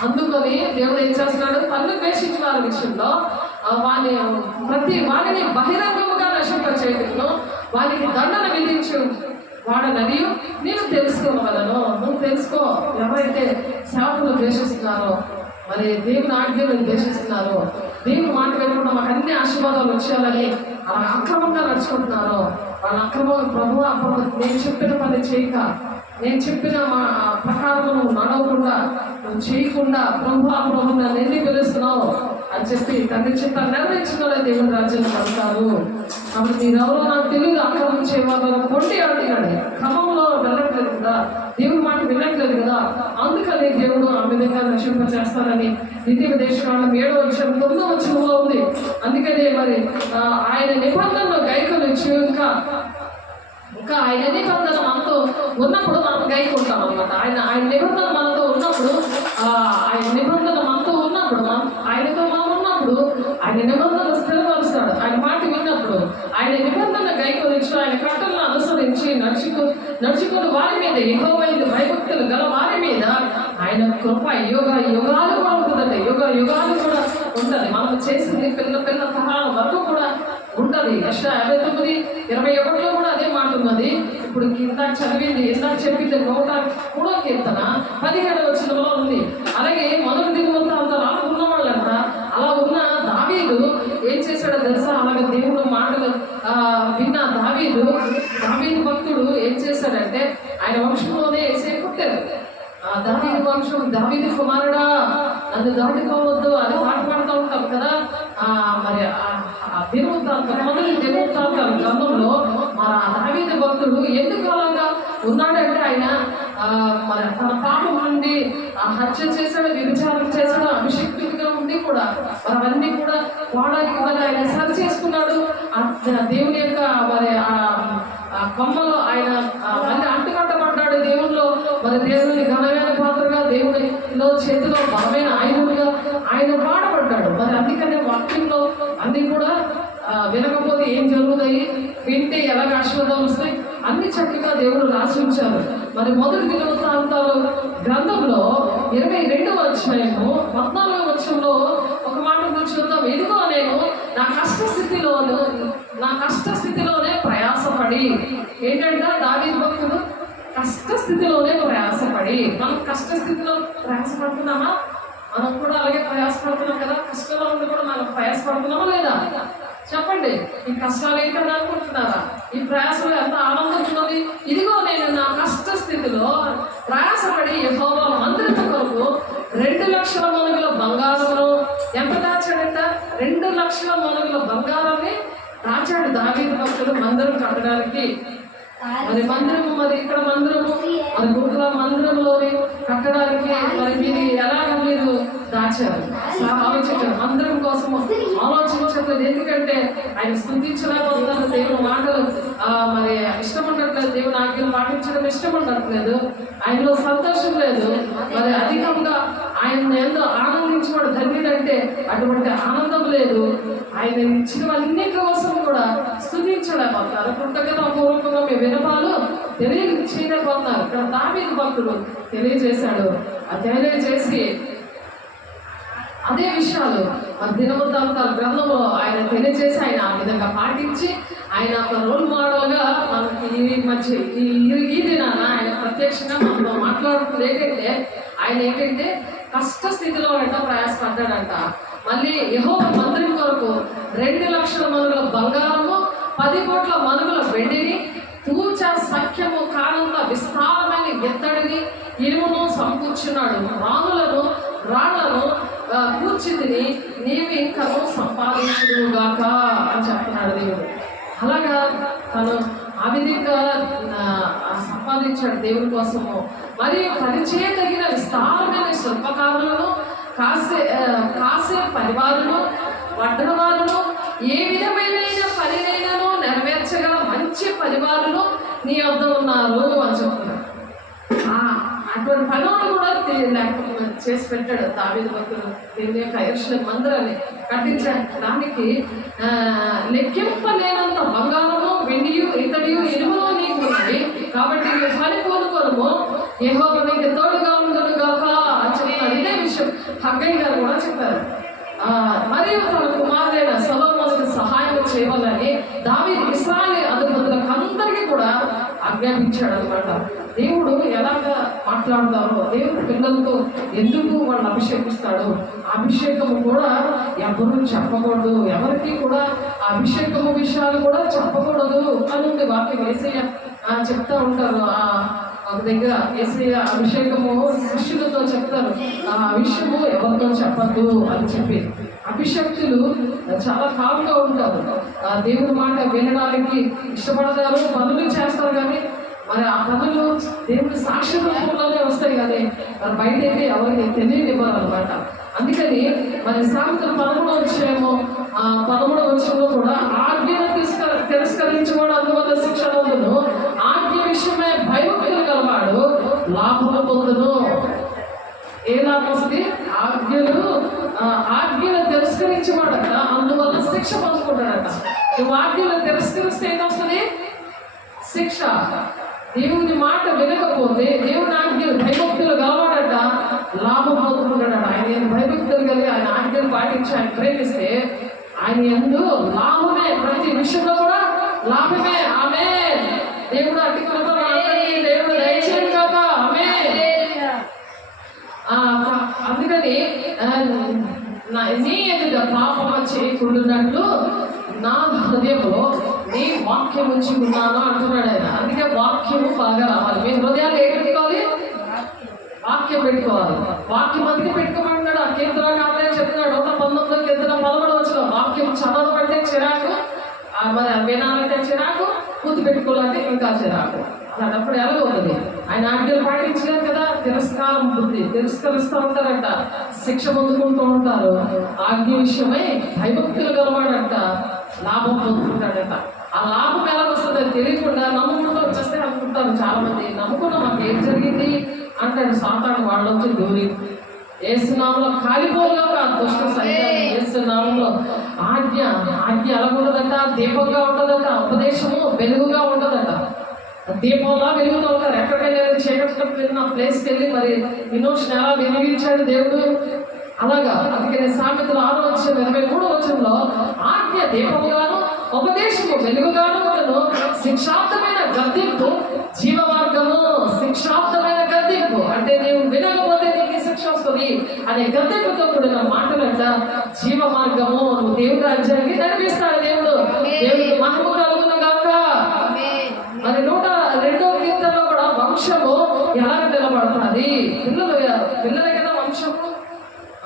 అందుకని దేవుడు ఏం చేస్తున్నాడు? తన్ను ద్వేషించిన వారి విషయంలో ప్రతి వారిని బహిరంగముగా నశింప చేయడంలో వారికి దండన విధించు వాడనని నేను తెలుసుకోగలను. నువ్వు తెలుసుకో. ఎవరైతే సేవకులు ద్వేషిస్తున్నారో, మరి దేవుని ఆజ్ఞలు ద్వేషిస్తున్నారో, దేవుని మాట వినకుండా మాకు అన్ని ఆశీర్వాదాలు వచ్చేయాలని అలా అక్రమంగా నడుచుకుంటున్నారో వాళ్ళ అక్రమం ప్రభు నేను చెప్పిన పని చేయక, నేను చెప్పిన మా ప్రకారం నువ్వు నడవకుండా, నువ్వు చేయకుండా ప్రభు నన్ను ఎన్ని పిలుస్తున్నావు అని చెప్పి తండ్రి చిత్తాన్ని నెరవేర్చుకోలే దేవుని రాజ్యాన్ని పడతారు. కాబట్టి మీరెవరో నాకు తెలియదు, అక్రమం చేయవాళ్ళు కొండి అంటున్నాడు. క్రమంలో వెళ్ళట్లేదు కదా, దేవుని మాట వినట్లేదు కదా. అందుకని దేవుడు ఆ విధంగా నశింప చేస్తారని ద్వితీయ దేశకాండం 7వ అధ్యాయం 9వ వచనంలో ఉంది. అందుకనే మరి ఆయన నిబంధనలు గైకొనిచ్చు ఇంకా ఆయన నిబంధన మనతో ఉన్నప్పుడు మనం గైకుంటాం అనమాట. ఆయన నిబంధన మనతో ఉన్నప్పుడు ఆయన నిబంధన మనతో ఉన్నప్పుడు ఆయనతో మనం ఉన్నప్పుడు ఆయన నిబంధన స్థిరపరుస్తాడు. ఆయన మాట విన్నప్పుడు ఆయన నిబంధన గైకొనిచ్చు, ఆయన కట్టలను అనుసరించి నడుచుకుని వారి మీద యెహోవా భయభక్తులు గల వారి మీద ఆయన కృప యుగాలు కూడా ఉంటుందండి. యుగాలు కూడా ఉంటుంది. మనం చేసింది పిల్ల తరాల వరకు కూడా ఉంటుంది. యెషయా 59:21 కూడా అదే మాట ఉన్నది. ఇప్పుడు ఇందాక చదివింది, ఇందాక చెప్పింది 103వ కీర్తన 17వ వచనంలో ఉంది. అలాగే మొదటి దినవంతా అలా ఉన్న వాళ్ళంట, అలా ఉన్న దావీదు ఏం చేశాడో తెలుసా? అలాగే దేవుడు మాటలు విన్న దావీదు భక్తుడు ఏం చేశాడంటే ఆయన వంశంలోనే యేసయ్య పుట్టారు. దావీదు వంశం, దావీదు కుమారుడా నన్ను దాటుకోవద్దు అని పాట పాడుతూ ఉంటాం కదా. మరి మొదటి దినవృత్తాంతాల గ్రంథంలో మన దావీదు భక్తుడు ఎందుకు అలాగా ఉన్నాడంటే ఆయన మరి తన పాపం నుండి హత్య చేశాడు, వ్యభిచారం చేశాడు, అభిషక్తుడిగా ఉండి కూడా మరి అవన్నీ కూడా వాడానికి ఆయన సరి చేసుకున్నాడు. దేవుని యొక్క మరి కొమ్మలో ఆయన మళ్ళీ అంటుకట్టబడ్డాడు దేవుల్లో. మరి దేవుని ఘనమైన పాత్రగా దేవునిలో చేతిలో బలమైన ఆయుధంగా ఆయన వాడబడ్డాడు. మరి అందుకనే వాక్యంలో అన్నీ కూడా వినకపోతే ఏం జరుగుతాయి, వింటే ఎలాగ ఆశీర్వాదాలు వస్తాయి, అన్ని చక్కగా దేవుడు రాసి ఉంచారు. మరి మొదటి దినవృత్తాంతాలు గ్రంథంలో 22వ అధ్యాయము 14వ వచనంలో ఒక మాట చూద్దాం. ఇదిగో నేను నా కష్టస్థితిలోనే ప్రయాసపడి, ఏంటంటే దావీదు భక్తుడు కష్టస్థితిలోనే ప్రయాసపడి. మనం కష్టస్థితిలో ప్రయాసపడుతున్నామా? మనం కూడా అలాగే ప్రయాసపడుతున్నాం కదా. కష్టంలో ఉండి కూడా మనం ప్రయాసపడుతున్నామా లేదా చెప్పండి. ఈ కష్టాలు ఏంటని అనుకుంటున్నారా? ఈ ప్రయాసంలో ఎంత ఆనందం ఉన్నది. ఇదిగో నేను నా కష్ట స్థితిలో ప్రయాసపడి యెహోవా మందిరము కొరకు 2 లక్షల మణుగుల బంగారమును ఎంత దాచాడంట? 2 లక్షల మణుగుల బంగారాన్ని దాచాడు దావీదు భక్తుడు మందిరం కట్టడానికి. మరి మందిరము, మరి ఇక్కడ మందిరము, మరి గుర్తుల మందిరంలోని కట్టడానికి మరి మీరు ఎలాగ మీరు దాచారు ఆలోచించారు. మందిరం కోసం ఆలోచించట్లేదు. ఎందుకంటే ఆయన స్తుతించలేకపోతున్నారు. దేవుని మాటలు మరి ఇష్టపడట్లేదు. దేవుని ఆజ్ఞలు పాటించడం ఇష్టపడట్లేదు. ఆయనలో సంతోషం లేదు. మరి అధికంగా ఆయన ఎంతో ఆనందించబడు ధన్యుడంటే అటువంటి ఆనందం లేదు. ఆయన ఇచ్చినవన్నీ కోసం కూడా స్తుతించలేకపోతున్నారు. కృతజ్ఞతాపూర్వకంగా మీ వినపాలు తెలియజేయలేకపోతున్నారు. ఇక్కడ దావీదు భక్తుడు తెలియజేశాడు. ఆ తెలియజేసి అదే విషయాలు మన దినవృత్తాంతాల గ్రంథంలో ఆయన తెలియజేసి ఆయన ఆ విధంగా పాటించి ఆయన ఒక రోల్ మోడల్గా మనకి ఈ దినాన ఆయన ప్రత్యక్షంగా మనతో మాట్లాడుతుంది. ఆయన ఏంటంటే కష్టస్థితిలో ప్రయాసపడ్డాడంట. మళ్ళీ యెహోవా మందిరం కొరకు 2 లక్షల మణుగుల బంగారము, 10 కోట్ల మణుగుల వెండిని, తూచ సఖ్యము కానంత విస్తారమైన ఎత్తడిని, ఇనుమును సమకూర్చున్నాడు. రాళ్లను కూర్చుందిని, నీవు ఇంకను సంపాదించుగాక అని చెప్తున్నాడు దేవుడు. అలాగా తను ఆ విధంగా సంపాదించాడు దేవుని కోసము. మరియు పరిచయదగిన విస్తారమైన శిల్పకారులను, కాసే పనివారును, వడ్రవారును, ఏ విధమైన పనినైనాను నెరవేర్చగల మంచి పనివారులు నీ వద్ద ఉన్నారు అని చెప్తున్నాడు. అటువంటి పనులు కూడా చేసి పెట్టాడు దావీదు భక్తుడు. దీని యొక్క యెరూషలేము మందిరాన్ని కట్టించడానికి లెక్కింపలేనంత బంగారము, వెండియు, ఇత్తడియు, ఇనుములు నీకు ఉన్నాయి. కాబట్టి నీ పని కోరుకోను, యెహోవా నీకు తోడుగా ఉండును గాక అని చెప్తారు. ఇదే విషయం హగ్గయి గారు కూడా చెప్పారు. మరియు తన కుమారుడైన సొలొమోనుకు సహాయం చేయవాలని దావీదు ఇశ్రాయేలు అధిపతులకు అందరికీ కూడా ఆజ్ఞాపించాడు అనమాట. దేవుడు ఎలాగ మాట్లాడతారో, దేవుడు పిల్లలతో ఎందుకు వాళ్ళు అభిషేకిస్తాడు, ఆ అభిషేకము కూడా ఎవరు చెప్పకూడదు, ఎవరికి కూడా ఆ అభిషేకము విషయాలు కూడా చెప్పకూడదు అని ఉంది వాక్యం. యేసయ్య చెప్తా ఉంటారు ఒక దగ్గర. యేసయ్య అభిషేకము శిష్యులతో చెప్తారు, ఆ విషయము ఎవరితో చెప్పద్దు అని చెప్పి. అభిషక్తులు చాలా కామ్గా ఉంటారు, దేవుని మాట వినడానికి ఇష్టపడతారు, పనులు చేస్తారు. కానీ మరి ఆ పనులు దేవుని సాక్షి రూపంలోనే వస్తాయి కానీ మరి బయట అయితే ఎవరికి తెలియనివ్వరు అనమాట. అందుకని మరి సామెతలు 13వ అధ్యాయము 13వ వచనంలో కూడా ఆజ్ఞను తిరస్కరించుకోవడం అందువల్ల శిక్ష పొందును, ఆజ్ఞ విషయమే భయభక్తులు గలవాడు లాభము పొందును. ఏ లాభం వస్తుంది? ఆజ్ఞను తిరస్కరించేవాడట, అందువల్ల శిక్ష పొందుకుంటాడట. నువ్వు ఆజ్ఞను తిరస్కరిస్తే ఏమొస్తుంది? శిక్ష. దేవుని మాట వినకపోతే, దేవుని ఆజ్ఞలు భయభక్తులు గలవాడట, లాభం పొందుకుంటాడట. ఆయన భయభక్తులు కలిగి ఆయన ఆజ్ఞలు పాటించి ఆయన ప్రేమిస్తే ఆయన ఎందు లాభమే, ప్రతి విషయంలో కూడా లాభమే. ఆమె దేవుడు అట్టి కృప దేవుడు దయచేయను కాక. ఆమె అందుకని నీ ఎదుట పాపము చేయకుండాట్లు నా హృదయంలో నీ వాక్యం ఉంచుకున్నాను అంటున్నాడు ఆయన. అందుకే వాక్యము బాగా రావాలి. మీ హృదయాలు ఏం పెట్టుకోవాలి? వాక్యం పెట్టుకోవాలి. వాక్యం అందుకే పెట్టుకోమంటున్నాడు. ఆ కీర్తన చెప్తున్నాడు 119 కీర్తన 11 వచ్చిన వాక్యం చదవబట్టే చిరాకు, మరి వినాలంటే చిరాకు, పూర్తి పెట్టుకోవాలంటే ఇంకా చిరాకు. అలాంటప్పుడు ఎలా అవుతుంది? ఆయన ఆజ్ఞలు పాటించలేదు కదా. తిరస్కారం బుద్ధి, తిరస్కరిస్తూ ఉంటారంట, శిక్ష పొందుకుంటూ ఉంటారు. ఆజ్ఞ విషయమై భయభక్తులు గలవాడంట, లాభం పొందుకుంటాడట. ఆ లాభం ఎలా వస్తుందో తెలియకుండా నమ్ముకుంటూ వచ్చేస్తే అనుకుంటారు చాలా మంది. నమ్ముకున్నా మాకు ఏం జరిగింది అంటాడు సాతాను. వాళ్ళు వచ్చి దూరి యేసు నామములో కాలిపోలుగా దుష్ట సైతాన్ని యేసు నామములో ఆజ్ఞ ఎలా ఉండదట? దీపంగా ఉండదట, ఉపదేశము వెలుగుగా ఉండదట. దీపంలా వెలుగుతూ ఉంటారు. ఎక్కడికైనా చీకట్లో వెళ్ళిన ప్లేస్కి వెళ్ళి మరి వినోషన్ ఎలా వెలిగించాడు దేవుడు, అలాగా. అందుకని సామెతలు 6:23 ఆజ్ఞ దీపముగాను ఉపదేశము వెలుగుగాను ఉండను, శిక్షార్థమైన గద్దింపు జీవ మార్గము. శిక్షార్థమైన గద్దింపు అంటే నీవు వినకపోతే నీకు శిక్ష వస్తుంది అనే గద్దింపుతో కూడిన మాటలంట జీవ మార్గము. నువ్వు దేవుడు రాజ్యానికి నడిపిస్తాడు దేవుడు. దేవుడికి మహిమ కలుగును గాక. మరి 102వ కీర్తనలో కూడా వంశము ఎలాగ నిలబడుతుంది? పిల్లల కదా వంశము.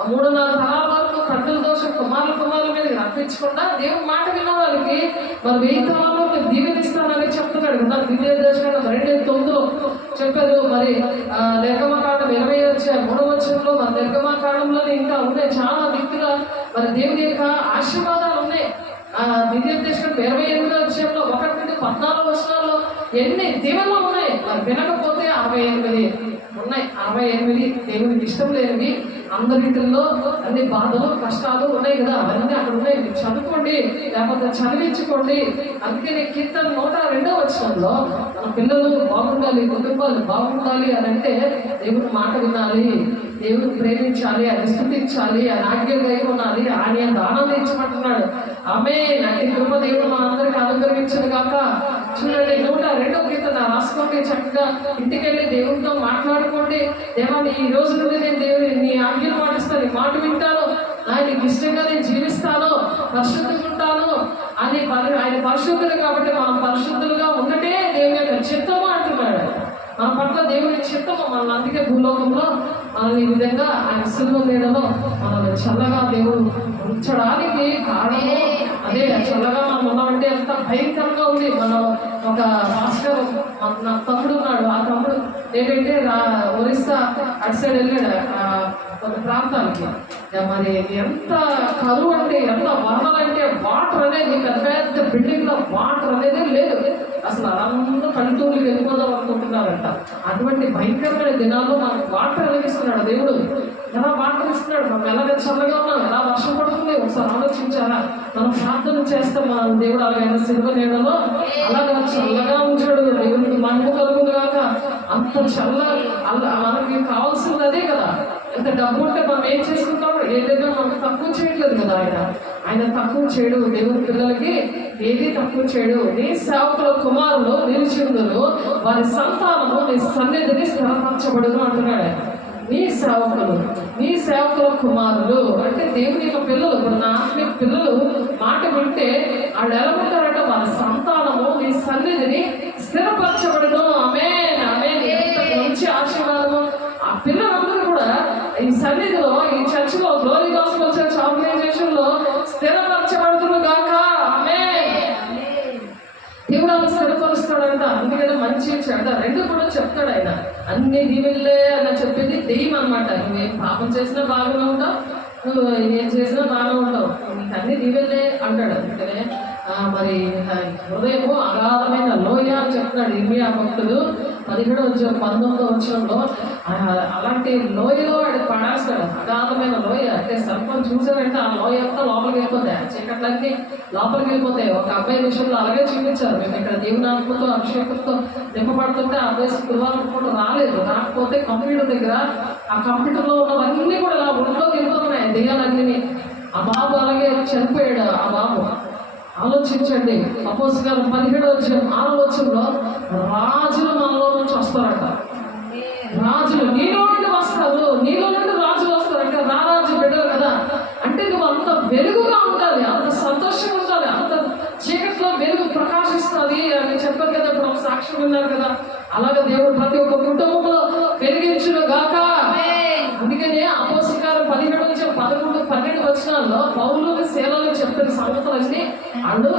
3-4 తరాల వరకు తండ్రుల దోషం కుమారుల మీద రప్పించకుండా దేవుని మాట విన్న వాళ్ళకి మరి 1000 తరాల్లో దీవెనిస్తానని చెప్తున్నాడు కదా. విద్యాదర్శనం 2:9 చెప్పారు. మరి నిర్గమకాండం 23 మరి నిర్గమకాండంలో ఇంకా ఉన్నాయి చాలా దిక్కుగా మరి దేవుని యొక్క ఆశీర్వాదాలు ఉన్నాయి. విద్యాదర్శనం 28 1-14 ఎన్ని దీవెనలు ఉన్నాయి. మరి వినకపోతే 68 ఉన్నాయి. 68 దేవునికి ఇష్టం లేనివి అందరిలో అన్ని బాధలు కష్టాలు ఉన్నాయి కదా, అవన్నీ అక్కడ ఉన్నాయి. మీరు చదువుకోండి, లేకపోతే చదివించుకోండి. అందుకని కీర్తన 102 మన పిల్లలు బాగుండాలి, కుటుంబాలు బాగుండాలి అని అంటే దేవుని మాట వినాలి, దేవుని ప్రేమించాలి, ఆయన స్థుతించాలి, ఆయన ఆజ్ఞగా ఉండాలి, ఆయన దానాన్ని ఇచ్చమంటున్నాడు. ఆమె నాటి కృప దేవుడు మా అందరికి అనుగ్రహించదు కాక. చూడండి 102వ కీర్తన రాసుకోండి, చక్కగా ఇంటికి వెళ్ళి దేవునితో మాట్లాడుకోండి. దేవాన్ని ఈ రోజు నుండి నేను దేవుని నీ ఆజ్ఞలు పాటిస్తాను, నీ మాట వింటాను, ఆయనకి ఇష్టంగా నేను జీవిస్తాను, పరిశుద్ధంగా ఉంటాను అని. ఆయన పరిశుద్ధులు కాబట్టి మనం పరిశుద్ధులుగా ఉండటే దేవుని యొక్క చిత్తము అంటున్నాడు. మన పట్ల దేవుని చిత్తము. మన అందుకే భూలోకంలో మనం ఈ విధంగా ఆయన సిలువ నీడలో మనల్ని చల్లగా దేవుడు ఉంచడానికి కారణము అదే. చల్లగా మనం ఉన్నామంటే ఎంత భయంకరంగా ఉంది. మనం ఒక భాస్కర్ నా తమ్ముడు ఉన్నాడు. ఆ తమ్ముడు ఏంటంటే ఒరిస్సా అటు సైడ్ వెళ్ళాడు కొన్ని ప్రాంతాలకి. మరి ఎంత కరువు అంటే, ఎంత వరదలు అంటే, వాటర్ అనేది పెద్ద పెద్ద బిల్డింగ్లో వాటర్ అనేది లేదు అసలు. అందరూ పల్లెటూరుకి వెళ్ళిపోదాం అనుకుంటున్నారంట. అటువంటి భయంకరమైన దినాల్లో మనకు వాటర్ వెలిగిస్తున్నాడు దేవుడు. ఎలా వాటర్ ఇస్తున్నాడు, మనం ఎలాగ చల్లగా ఉన్నాం, ఎలా వర్షం పడుతుంది ఒకసారి ఆలోచించారా? మనం ప్రార్థన చేస్తే మన దేవుడు అలాగైనా సిలువ నీడలో అలాగా చల్లగా ఉంచాడు. దేవుడికి మహిమ కలుగును గాక. అంత చల్ల మనకి కావాల్సింది అదే కదా. ఎంత డబ్బు ఉంటే మనం ఏం చేసుకుంటాం? ఏదైనా మనకు తక్కువ చేయట్లేదు కదా. ఆయన తక్కువ చేయడు. దేవుని పిల్లలకి ఏది తక్కువ చేయడు. నీ సేవకుల కుమారులు నిలిచిందులు, వారి సంతానము నీ సన్నిధిని స్థిరపరచబడును అంటున్నాడు. నీ సేవకుల కుమారులు అంటే దేవుని యొక్క పిల్లలు, నా ఆత్మీయ పిల్లలు మాట వింటే వాళ్ళు ఎలా ఉంటారంటే వారి సంతానము నీ సన్నిధిని స్థిరపరచబడును. ఆమేన్ ఆమేన్. ఎంత మంచి ఆశీర్వాదము. ఆ పిల్లలందరూ కూడా ఈ సన్నిధిలో, ఈ చర్చిలో, గ్లోరీ గాస్పెల్ చర్చ్ ఆర్గనైజేషన్ లో స్థిరపరచబడుతును గాక. ఆమేన్. దేవుడు అలా స్థిరపరుస్తాడంట. అందుకని మంచి చెడ్డ రెండు కూడా చెప్తాడు ఆయన. అన్ని దీవెనలే అని చెప్పేది దెయ్యం అనమాట. నువ్వేం పాపం చేసినా బాగానే ఉంటావు, నువ్వు ఏం చేసినా బాగానే ఉంటావు, నీకు అన్ని దీవెనలే అంటాడు. అందుకనే మరి హృదయము అగాధమైన లోయ అని చెప్తున్నాడు ఇర్మియా భక్తుడు 17-19 అలాంటి లోయలో వాడు పడాల్సాడు. అగాధమైన లోయ అంటే సర్పం చూసారంటే ఆ లోయ అంతా లోపలికి వెళ్ళిపోతాయి, చీకట్లన్నీ లోపలికి వెళ్ళిపోతాయి. ఒక అబ్బాయి విషయంలో అలాగే చూపించారు. మేము ఇక్కడ దేవునాత్మతో అభిషేకంతో నింపబడుతుంటే ఆ అబ్బాయి శుక్రవారం కూడా రాకపోతే కంప్యూటర్ దగ్గర ఆ కంప్యూటర్లో ఉన్నవన్నీ కూడా ఇలా ఒంట్లోకి వెళ్ళిపోతున్నాయి దెయ్యాలన్నీ. ఆ బాబు అలాగే చనిపోయాడు. ఆ బాబు ఆలోచించండి. అపోస్తలుల గారు 17-6 రాజులు మనలో నుంచి వస్తారంట. రాజులు నీలో నుండి వస్తారు, నీలో నుండి రాజులు వస్తారు. అంటే రారాజు బిడ్డలు కదా. అంటే నువ్వు అంత వెలుగుగా ఉండాలి, అంత సంతోషంగా ఉండాలి, అంత చీకట్లో వెలుగు ప్రకాశిస్తుంది అని చెప్పారు కదా. ఇప్పుడు ఒక సాక్ష్యం విన్నారు కదా. అలాగే దేవుడు ప్రతి ఒక్క కుటుంబంలో వెలిగించును గాక. అందుకనే అపోస్తలుల గారు 17-11-12 పౌలు శీలలో చెప్పిన సంగతులన్నీ వాళ్ళు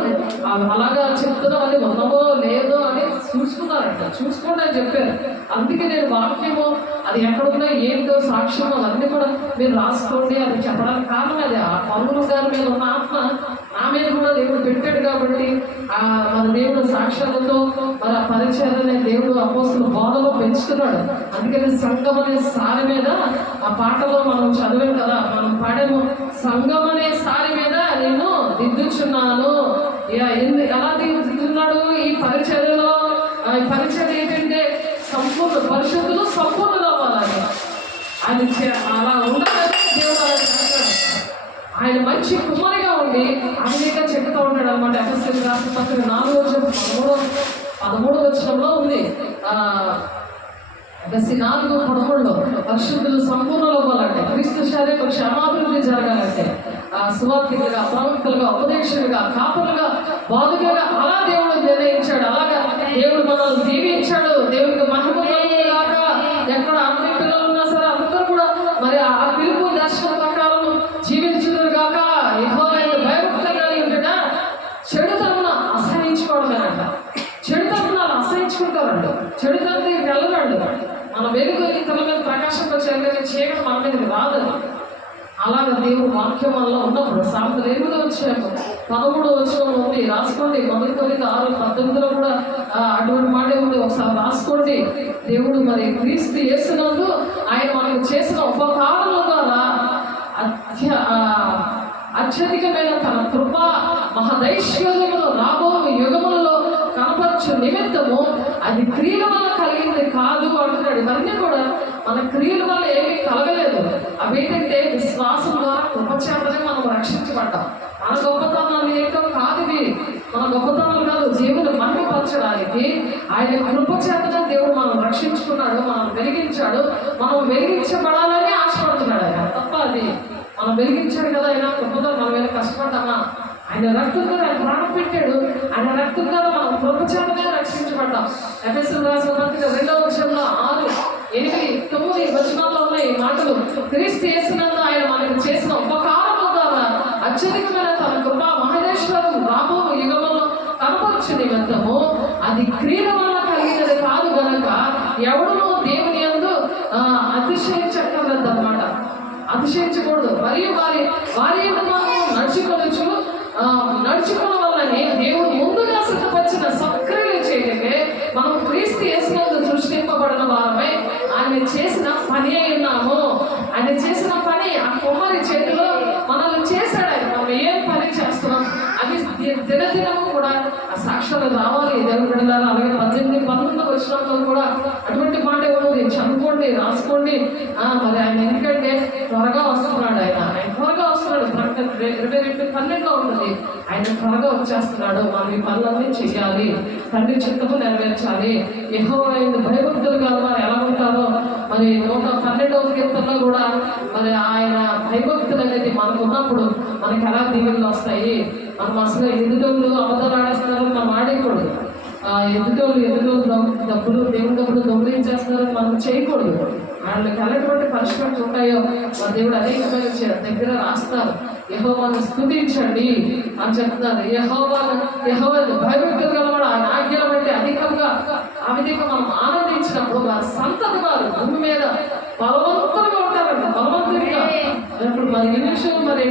అలాగా చెప్తున్నవన్నీ ఉన్నవో లేదో అని చూసుకున్నారంట. చూసుకోండి అని చెప్పారు. అందుకే నేను వాక్యము అది ఎక్కడున్నా ఏంటో సాక్ష్యం అవన్నీ కూడా మీరు రాసుకోండి అని చెప్పడానికి కారణం అదే. ఆ పౌలు గారి మీద ఉన్న ఆత్మ నా మీద కూడా దేవుడు పెట్టాడు కాబట్టి మన దేవుడు సాక్ష్యాలతో మన పరిచయాలనే దేవుడు అపోస్తలుల బోధలో పెంచుతున్నాడు. అందుకని సంఘం అనే సారి మీద ఆ పాటలో మనం చదివాం కదా, మనం పాడాము, సంఘం అనే సారి మీద నేను దిద్దుచున్నాను. ఎలా దిద్దుతున్నాడు? ఈ పరిచర్యలో. ఈ పరిచర్య ఏంటంటే సంపూర్ణ పరిశుద్ధులు సంపూర్ణులు అవ్వాలని ఆయన అలా ఉండాలని దేవుడు అలా చేస్తాడు. ఆయన మంచి కుమారిగా ఉండి అవినీతిగా చెక్కుతూ ఉంటాడు అనమాట. ఎఫెసీయులకు రాసిన పత్రిక 4:13 వచనంలో ఉంది. ఎఫెసీ 4:13 పరిశుద్ధులు సంపూర్ణలు అవ్వాలంటే, క్రీస్తు శరీర క్షమాభివృద్ధి జరగాలంటే, సువార్తికులుగా, ప్రవక్తలుగా, ఉపదేశులుగా, కాపులుగా, బాధకులుగా అలా దేవుడు నిర్ణయించాడు. అలాగా దేవుడు మనల్ని దీవించాడు. దేవుడికి మహిమ కలుగుగాక. ఎక్కడ అన్ని పిల్లలు ఉన్నా సరే అందరూ కూడా మరి ఆ పిలుపు దర్శనం ప్రకారం జీవించుదురు గాక. యెహోవా భయభక్తులు కలిగి ఉంటాడా? చెడుతనం అసహించుకోవడమేనంట. చెడుతనాలు అసహించుకుంటారంట. చెడుతనం వెళ్ళరండి. మన వెలుగు ఇతరుల మీద ప్రకాశంతో చేయగలిగే చీకటి మన మీద రాదు. అలాగే దేవుడు వాక్యం వల్ల ఉన్నప్పుడు సామెతలు 8:13 ఉంది. రాసుకోండి. మొదటి కొరింథీ 6:18 కూడా అటువంటి మాట ఉంది. ఒకసారి రాసుకోండి. దేవుడు మరి క్రీస్తు యేసునందు ఆయన మనకు చేసిన ఉపకారముల ద్వారా అత్యధికమైన తన కృప మహదైశ్వర్యములు రాబో యుగములలో కనపరచు నిమిత్తము అది క్రియల వల్ల కలిగింది కాదు అంటున్నాడు. ఇవన్నీ కూడా మన క్రియల వల్ల ఏమీ కలగలేదు. అవేంటంటే విశ్వాసం ద్వారా కృపచేతనే మనం రక్షించబడ్డాం. మన గొప్పతనాలు ఏంటో కాదు ఇవి. మన గొప్పతనాలు కాదు. దేవుని మహిమపరచడానికి ఆయన కృపచేతనే దేవుడు మనం రక్షించుకున్నాడు, మనం వెలిగించాడు. మనం వెలిగించబడాలని ఆశపడుతున్నాడు ఆయన. తప్ప అది మనం వెలిగించాడు కదా ఆయన కృపతో మనం ఏమైనా కష్టపడ్డామా? ఆయన రక్తంతో ఆయన ప్రాణం పెట్టాడు. ఆయన రక్తం ద్వారా మనం కృపచేతనే రక్షించబడ్డాం. ఎఫెసీయులకు రాసిన పత్రిక 2:6-8-9 వచనాల్లో ఉన్న ఈ మాటలు, క్రీస్తు యేసునందు ఆయన మనకు చేసిన ఉపకారముల ద్వారా అత్యధికమైన తన కృప మహేశ్వరం రాబో యుగములో కనపరచు నిమిత్తము అది క్రియల వల్ల కలిగినది కాదు గనక ఎవడునూ దేవుని యందు అతిశయించక్కర్లేదన్నమాట. అతిశయించకూడదు. మరియు వారి నడుచుకున్న వల్లనే దేవుడు ముందుగా సిద్ధపరిచిన సత్క్రియలు చేయటమే మనం క్రీస్తు యేసునందు సృష్టింపబడిన వారమై ఆయన చేసిన పని అయి ఉన్నాము. ఆయన చేసిన పని ఆ కుమారి చేతిలో మనల్ని చేశాడు. ఆయన మనం ఏం పని చేస్తున్నాం అది దినదినము కూడా ఆ సాక్ష్యాలు రావాలి. దేవుడు బిడ్డలారా, అలాగే 18-19 వచనంలో కూడా అటువంటి మాట ఉన్నది. చదువుకోండి, రాసుకోండి. మరి ఆయన ఎందుకంటే త్వరగా వస్తున్నాడు. ఆయన త్వరగా వస్తున్నాడు. 22:12 ఉంటుంది. ఆయన త్వరగా వచ్చేస్తున్నాడు. మనం ఈ పనులన్నీ చేయాలి, తండ్రి చిత్తము నెరవేర్చాలి. యెహోవా భయభక్తులు కాదు వారు ఎలా ఉంటారో మరి 112వ కీర్తనలో కూడా మరి ఆయన భయభక్తులు అనేది మనకు ఉన్నప్పుడు మనకి ఎలా దీవెనలు వస్తాయి. మనం అసలు ఎదుటోళ్ళు అబద్ధాలు ఆడేస్తున్నారని మనం ఆడేయకూడదు. ఎదుటోళ్ళు డబ్బులు దేవుని డబ్బులు దొంగిలించేస్తున్నారని మనం చేయకూడదు. వాళ్ళకి ఎలాంటి పనిష్మెంట్స్ ఉంటాయో మా దేవుడు అనేకమైన దగ్గర రాస్తారు. యెహోవాను స్తుతించండి అని చెప్తున్నారు. యెహోవాను భయభక్తులు గలవాడు ఆయన ఆజ్ఞల బట్టి ఆ విధంగా మనం ఆనందించినప్పుడు వారి సంతతి వారు భూమి మీద బలవంతులుగా ఉంటారంట. బలవంతులుగా. ఇప్పుడు మరి ఇంగ్లీషు మరి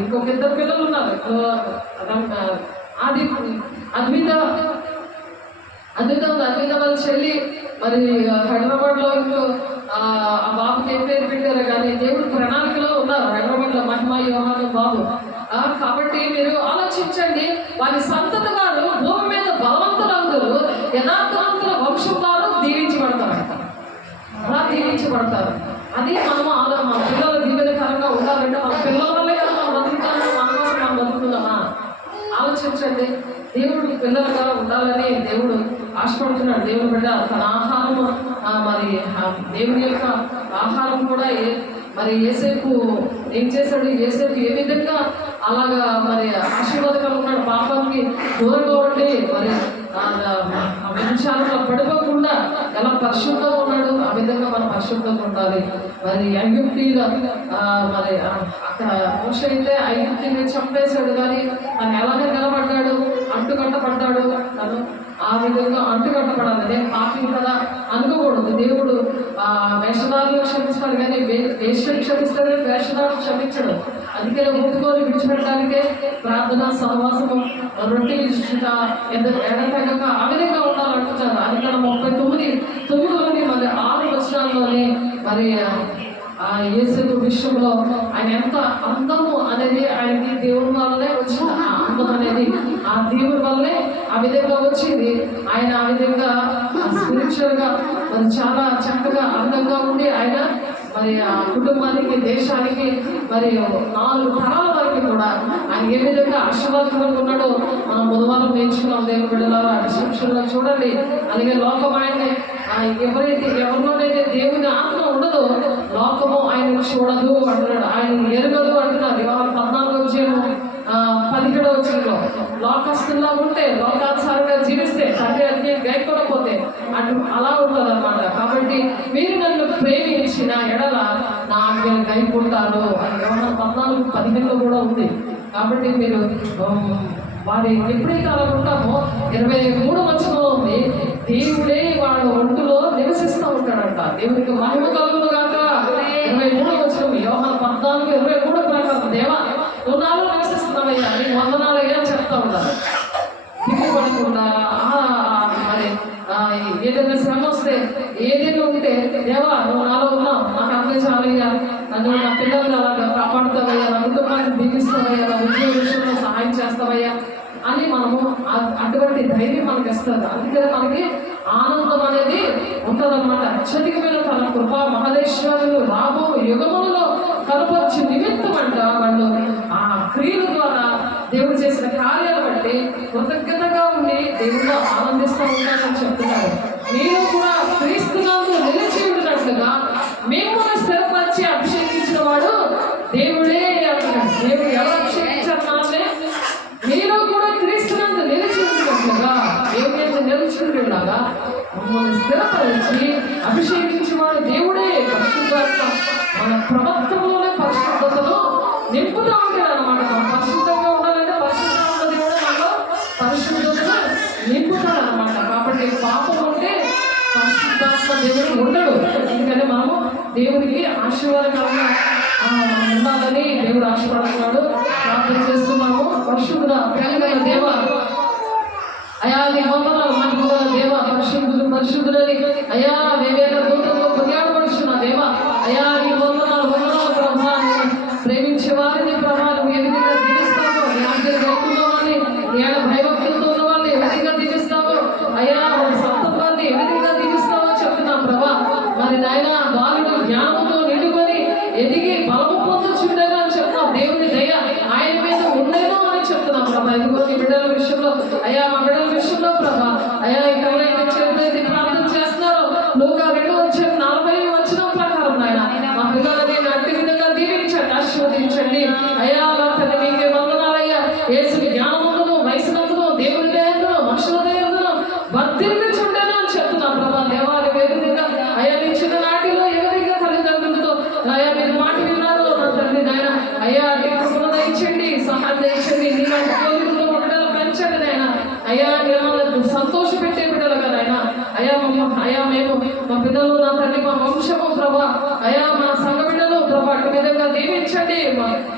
ఇంకొక 2 పిల్లలు ఉన్నారు. అద్విత వాళ్ళ చెల్లి మరి హైదరాబాద్లో ఆ బాబుకి ఏం పేరు పెట్టారు కానీ దేవుడు ప్రణాళికలో ఉన్నారు. హైదరాబాద్లో మహిమ యోహాను బాబు. కాబట్టి మీరు ఆలోచించండి. వారి సంతతి వారు భూమి మీద బలవంతులందరూ యథార్థవంతుల వంశం వారు దీవించబడతారంట. అలా దీవించబడతారు. అది మన పిల్లలు దీవెనకరంగా ఉండాలంటే మన పిల్లల వల్లే కదా మనం బతుకుతాము. మన కోసం మనం బతుకుతున్నామా? ఆలోచించండి. దేవుడు పిల్లలుగా ఉండాలని దేవుడు ఆశపడుతున్నాడు. దేవుడు బిడ్డ తన ఆహారము మరి దేవుని యొక్క ఆహారం కూడా మరి యేసేపు ఏం చేశాడు? యేసేపు ఏ విధంగా అలాగా మరి ఆశీర్వాదకరంగా ఉన్నాడు. పాపానికి దూరంగా ఉండి మరి విషయాలలో పడిపోకుండా ఎలా పరిశుద్ధంగా ఉన్నాడు ఆ విధంగా మనం పరిశుద్ధంగా ఉండాలి. మరి ఐగుప్తీయుల మరి అక్కడ మోషే అయితే ఐగుప్తీయుని చంపేశాడు కానీ తను ఎలాగే నిలబడ్డాడు, అంటుకట్టబడ్డాడు. తను ఆ విధంగా అంటుకట్టబడాలి. అదే పాపి కదా అనుకోకూడదు. దేవుడు వేషధారులు క్షమిస్తాడు కానీ వేషలు క్షమిస్తాడు, వేషధారులు క్షమించడు. అందుకనే ఒప్పుకొని విడిచిపెట్టడానికే ప్రార్థన, సహవాసము, రొట్టె విశిష్ట ఎడతెగక ఆ విధంగా ఉండాలంటున్నారు. అది ఇక్కడ 39:9 మరి 6 వచనాల్లో మరి ఆ యేసు విషయంలో ఆయన ఎంత అందము అనేది ఆయనకి దేవుని వల్లనే వచ్చింది. ఆ అందం అనేది ఆ దేవుని వల్లే ఆ విధంగా వచ్చింది. ఆయన ఆ విధంగా స్పిరిచువల్ గా మరి చాలా చక్కగా అందంగా ఉండి ఆయన మరి ఆ కుటుంబానికి దేశానికి మరి 4 తరాల వరకు కూడా ఆయన ఏ విధంగా ఆశీర్వాదకరంగా ఉన్నాడో మనం బుధవారం నేర్చుకున్నాం. దేవుని బిడ్డలారా డిస్క్రిప్షన్లో చూడండి. అలాగే లోకం ఆయన్ని ఎవరిలోనైతే దేవుని ఆత్మ ఉండదో లోకము ఆయన చూడదు అంటున్నాడు, ఆయన ఎరగదు అంటున్నారు. యోహాను 14:17 లోకస్తుల్లో ఉంటే లోకానుసారంగా జీవిస్తే తండ్రి అన్ని గైకొనపోతే అలా ఉంటుంది అన్నమాట. కాబట్టి మీరు నన్ను ప్రేమించిన ఎడల నా ఆజ్ఞలు గైకుంటారు అని యోహాను 14:15 కూడా ఉంది. కాబట్టి మీరు వారి ఎప్పుడైతే అలా ఉంటామో 23 ఉంది, దేవుడే వాళ్ళ ఒంటులో నివసిస్తూ ఉంటాడంట. దేవునికి మహిమ కలుగును గాక. 23 యోహాను 14:23 ప్రకారం దేవా నువ్వు నాలో నివసిస్తున్నావయ్యా, నీకు వందనాలయ్యా చెప్తా ఉంటారు. దిగులు పడకుండా మరి ఏదైనా శ్రమ వస్తే ఏదైనా ఉంటే దేవా నువ్వు నాలో ఉన్నావు, నాకు అంతే చాలయ్యా, నన్ను నా పిల్లల్ని అలాగా కాపాడుతావయ్యా, నా కుటుంబాన్ని దీపిస్తావయ్యా, నా ఉద్యోగ విషయంలో సహాయం చేస్తావయ్యా అని మనము అటువంటి ధైర్యం మనకి ఇస్తుంది. అందుకని మనకి ఆనందం అనేది ఉంటుందన్నమాట. అత్యధికమైన తన కృపా మహదేశ్వరులు రాబో యుగములలో కనపరిచి నిమిత్తం అంట వాళ్ళు ఆ క్రియల ద్వారా దేవుడు చేసిన కార్యాలు బట్టి కృతజ్ఞతగా ఉండి దేవుడు ఆనందిస్తూ ఉంటారని చెప్తున్నారు. మీరు కూడా క్రీస్తునందు నిలిచి ఉండినట్లుగా మేము కూడా స్థిరపరిచి అభిషేకించిన వాడు దేవుడే అంటున్నాడు. దేవుడు ఎవరు అభిషేకించాలనే మీరు కూడా క్రీస్తునందు నిలిచి ఉండినట్లుగా ఏమైనా నిలిచి ఉండేలాగా మమ్మల్ని స్థిరపరిచి అభిషేకించేవాడు దేవుడే. పరిశుద్ధాత్మ మన ప్రవర్తనలోనే పరిశుద్ధతను నింపుతూ ఉంటాడు అన్నమాట. మనం పరిశుద్ధంగా ఉండాలంటే పరిశుద్ధంగా ఉన్న దేవుడు మనలో పరిశుద్ధతను నింపుతాడు అన్నమాట. కాబట్టి పాపం ఉంటే పరిశుద్ధాత్మ దేవుడు ఉండడు. ఎందుకంటే మనము దేవుడికి ఆశీర్వాదకరంగా ఉండాలని దేవుడు ఆశీర్వాడుతున్నాడు. ప్రార్థన చేస్తున్నాము. పరిశుద్ధ ప్రేమ దేవ అయా నీ వందనాలు, మహిమ దేవ, పరిశుద్ధులని అయా వేవేల దూతల్లో కొనియాడబడుచున్న దేవ అయా నీ వందనాలు ప్రభా. ప్రేమించే వారిని ప్రభా నువ్వు ఏ విధంగా దీవిస్తావో, నీ ఆజ్ఞలు గైకుందామని నీ భయభక్తులతో ఉన్న వాళ్ళని ఏ విధంగా దీవిస్తావో అయా, సప్తత్వాన్ని ఏ విధంగా దీవిస్తావో చెప్తున్నాం ప్రభా. మరి నాయన బాలుడు జ్ఞానంతో నిండుకొని ఎదిగి బలము పొందుచుండేనా అని చెప్తున్నాం. దేవుని దయ ఆయన మీద ఉండేనో అని చెప్తున్నాం ప్రభా. ఇదిగో నీ బిడ్డల విషయంలో అయా, మా బిడ్డల విషయంలో ప్రభా అయా ఎవరైతే చేతి ప్రార్థన చేస్తున్నారో లోక 2:40 ప్రకారం నాయన మా పిల్లలని అట్టి విధంగా దీవించండి, ఆశీర్వదించండి అయా. మా తల్లి మీకే వందనాలయ్యా. యేసుని జ్ఞానమును వయసునందును దేవుని దయందును మనుషుల దయందును వర్ధిల్లించుండేనా అని చెప్తున్నాం ప్రభా. దేవాలయం ఏ విధంగా అయా మీ చిన్ననాటిలో ఏ విధంగా తల్లిదండ్రులతో అయా మీరు మాట విన్నారు నా తండ్రి నాయన అయ్యా అట్టి కృపను దయచండి, సహాయం దయచండి. నీ వంటి కోరికలతో బిడ్డలు పెంచండి నాయన అయ్యా. మిమ్మల్ని సంతోష పెట్టే బిడ్డలుగా నాయన అయా మేము మా పిల్లలు నా తండ్రి మా వంశము ప్రభా అయా మా సంఘ బిడ్డలు ప్రభా అట్టి విధంగా దీవించండి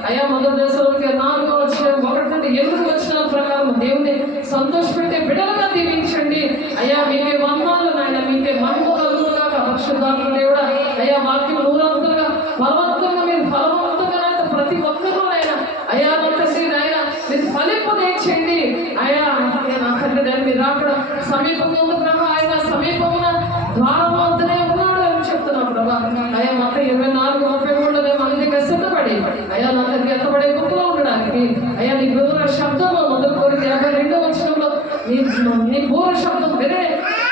అయా. మొదటి దశలోకి 4:1-8 ప్రకారం దేవుని సంతోష పెట్టే బిడ్డలుగా దీవించండి అయ్యా. మీకే వందనాలు నాయన, మీకే మహిమ కలుగునుగా. పరిశుద్ధాత్మ దేవుడా అయ్యా వాక్యం నూరంతులుగా బలవంతంగా మీరు ఫలవంతంగా ప్రతి ఒక్కరూ నాయన అయ్యా నా తండ్రి నాయన మీరు ఫలింపదేయండి అయ్యా. నా తండ్రి దాన్ని మీరు రాకడం సమీపంగా ఉంది ప్రభా. ఆయన సమీపమున ద్వారం వద్దనే ఉన్నాడు అని చెప్తున్నాం ప్రభా అయ్యా. మొత్తం 24:33 మందికి సిద్ధపడి అయ్యా నా తండ్రి ఎత్తబడే గుంపులో ఉండడానికి అయ్యా నీ బూర శబ్దము మొదలు కోరి 52 నీ బూర శబ్దం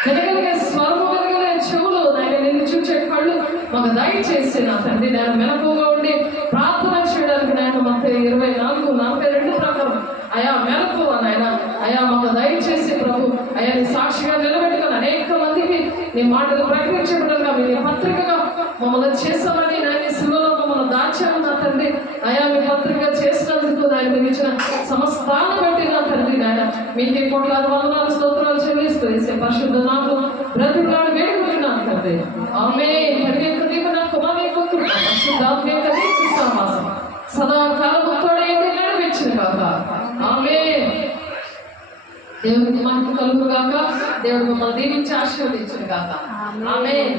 వినగలిగే స్వరము వినగలిగే చెవులు నాయన నిన్ను చూచే కళ్ళు మాకు దయచేసి నా తండ్రి నేను మెలకుగా ఉండి ప్రార్థన చేయడానికి నాయన మొత్తం 24:42 ప్రకారం అయా మెలకు నాయన అయా మాకు దయచేసి ప్రభు అయా నీ సాక్షిగా నిలబెట్టుకుని అనేక మందికి నీ మాటలు ప్రకటించడంగా మీ పత్రికగా మమ్మల్ని చేస్తామని నాయన శిలువలో మమ్మల్ని దాచాము నా తండ్రి అయా. మీ పత్రిక చేసినందుకు దాని మీరు ఇచ్చిన సమస్తాన్ని బట్టి నా తండ్రి నాయన మీకే కోట్లాది వందనాలు స్తోత్రాలు చెల్లిస్తూ ఇసే పరిశుద్ధ నాకు బ్రతికులాడు వేడుకుంటున్నాను తండ్రి. ఆమేన్. పరిగెత్తు నీకు నా కుమారి పరిశుద్ధాత్మ యొక్క సహవాసం సదాకాలము తోడైంది నడిపించింది కాక. ఆమేన్. దేవునికి మహిమ కలుగును గాక. దేవుడు మమ్మల్ని దీవించి ఆశీర్వదించును గాక. ఆమేన్.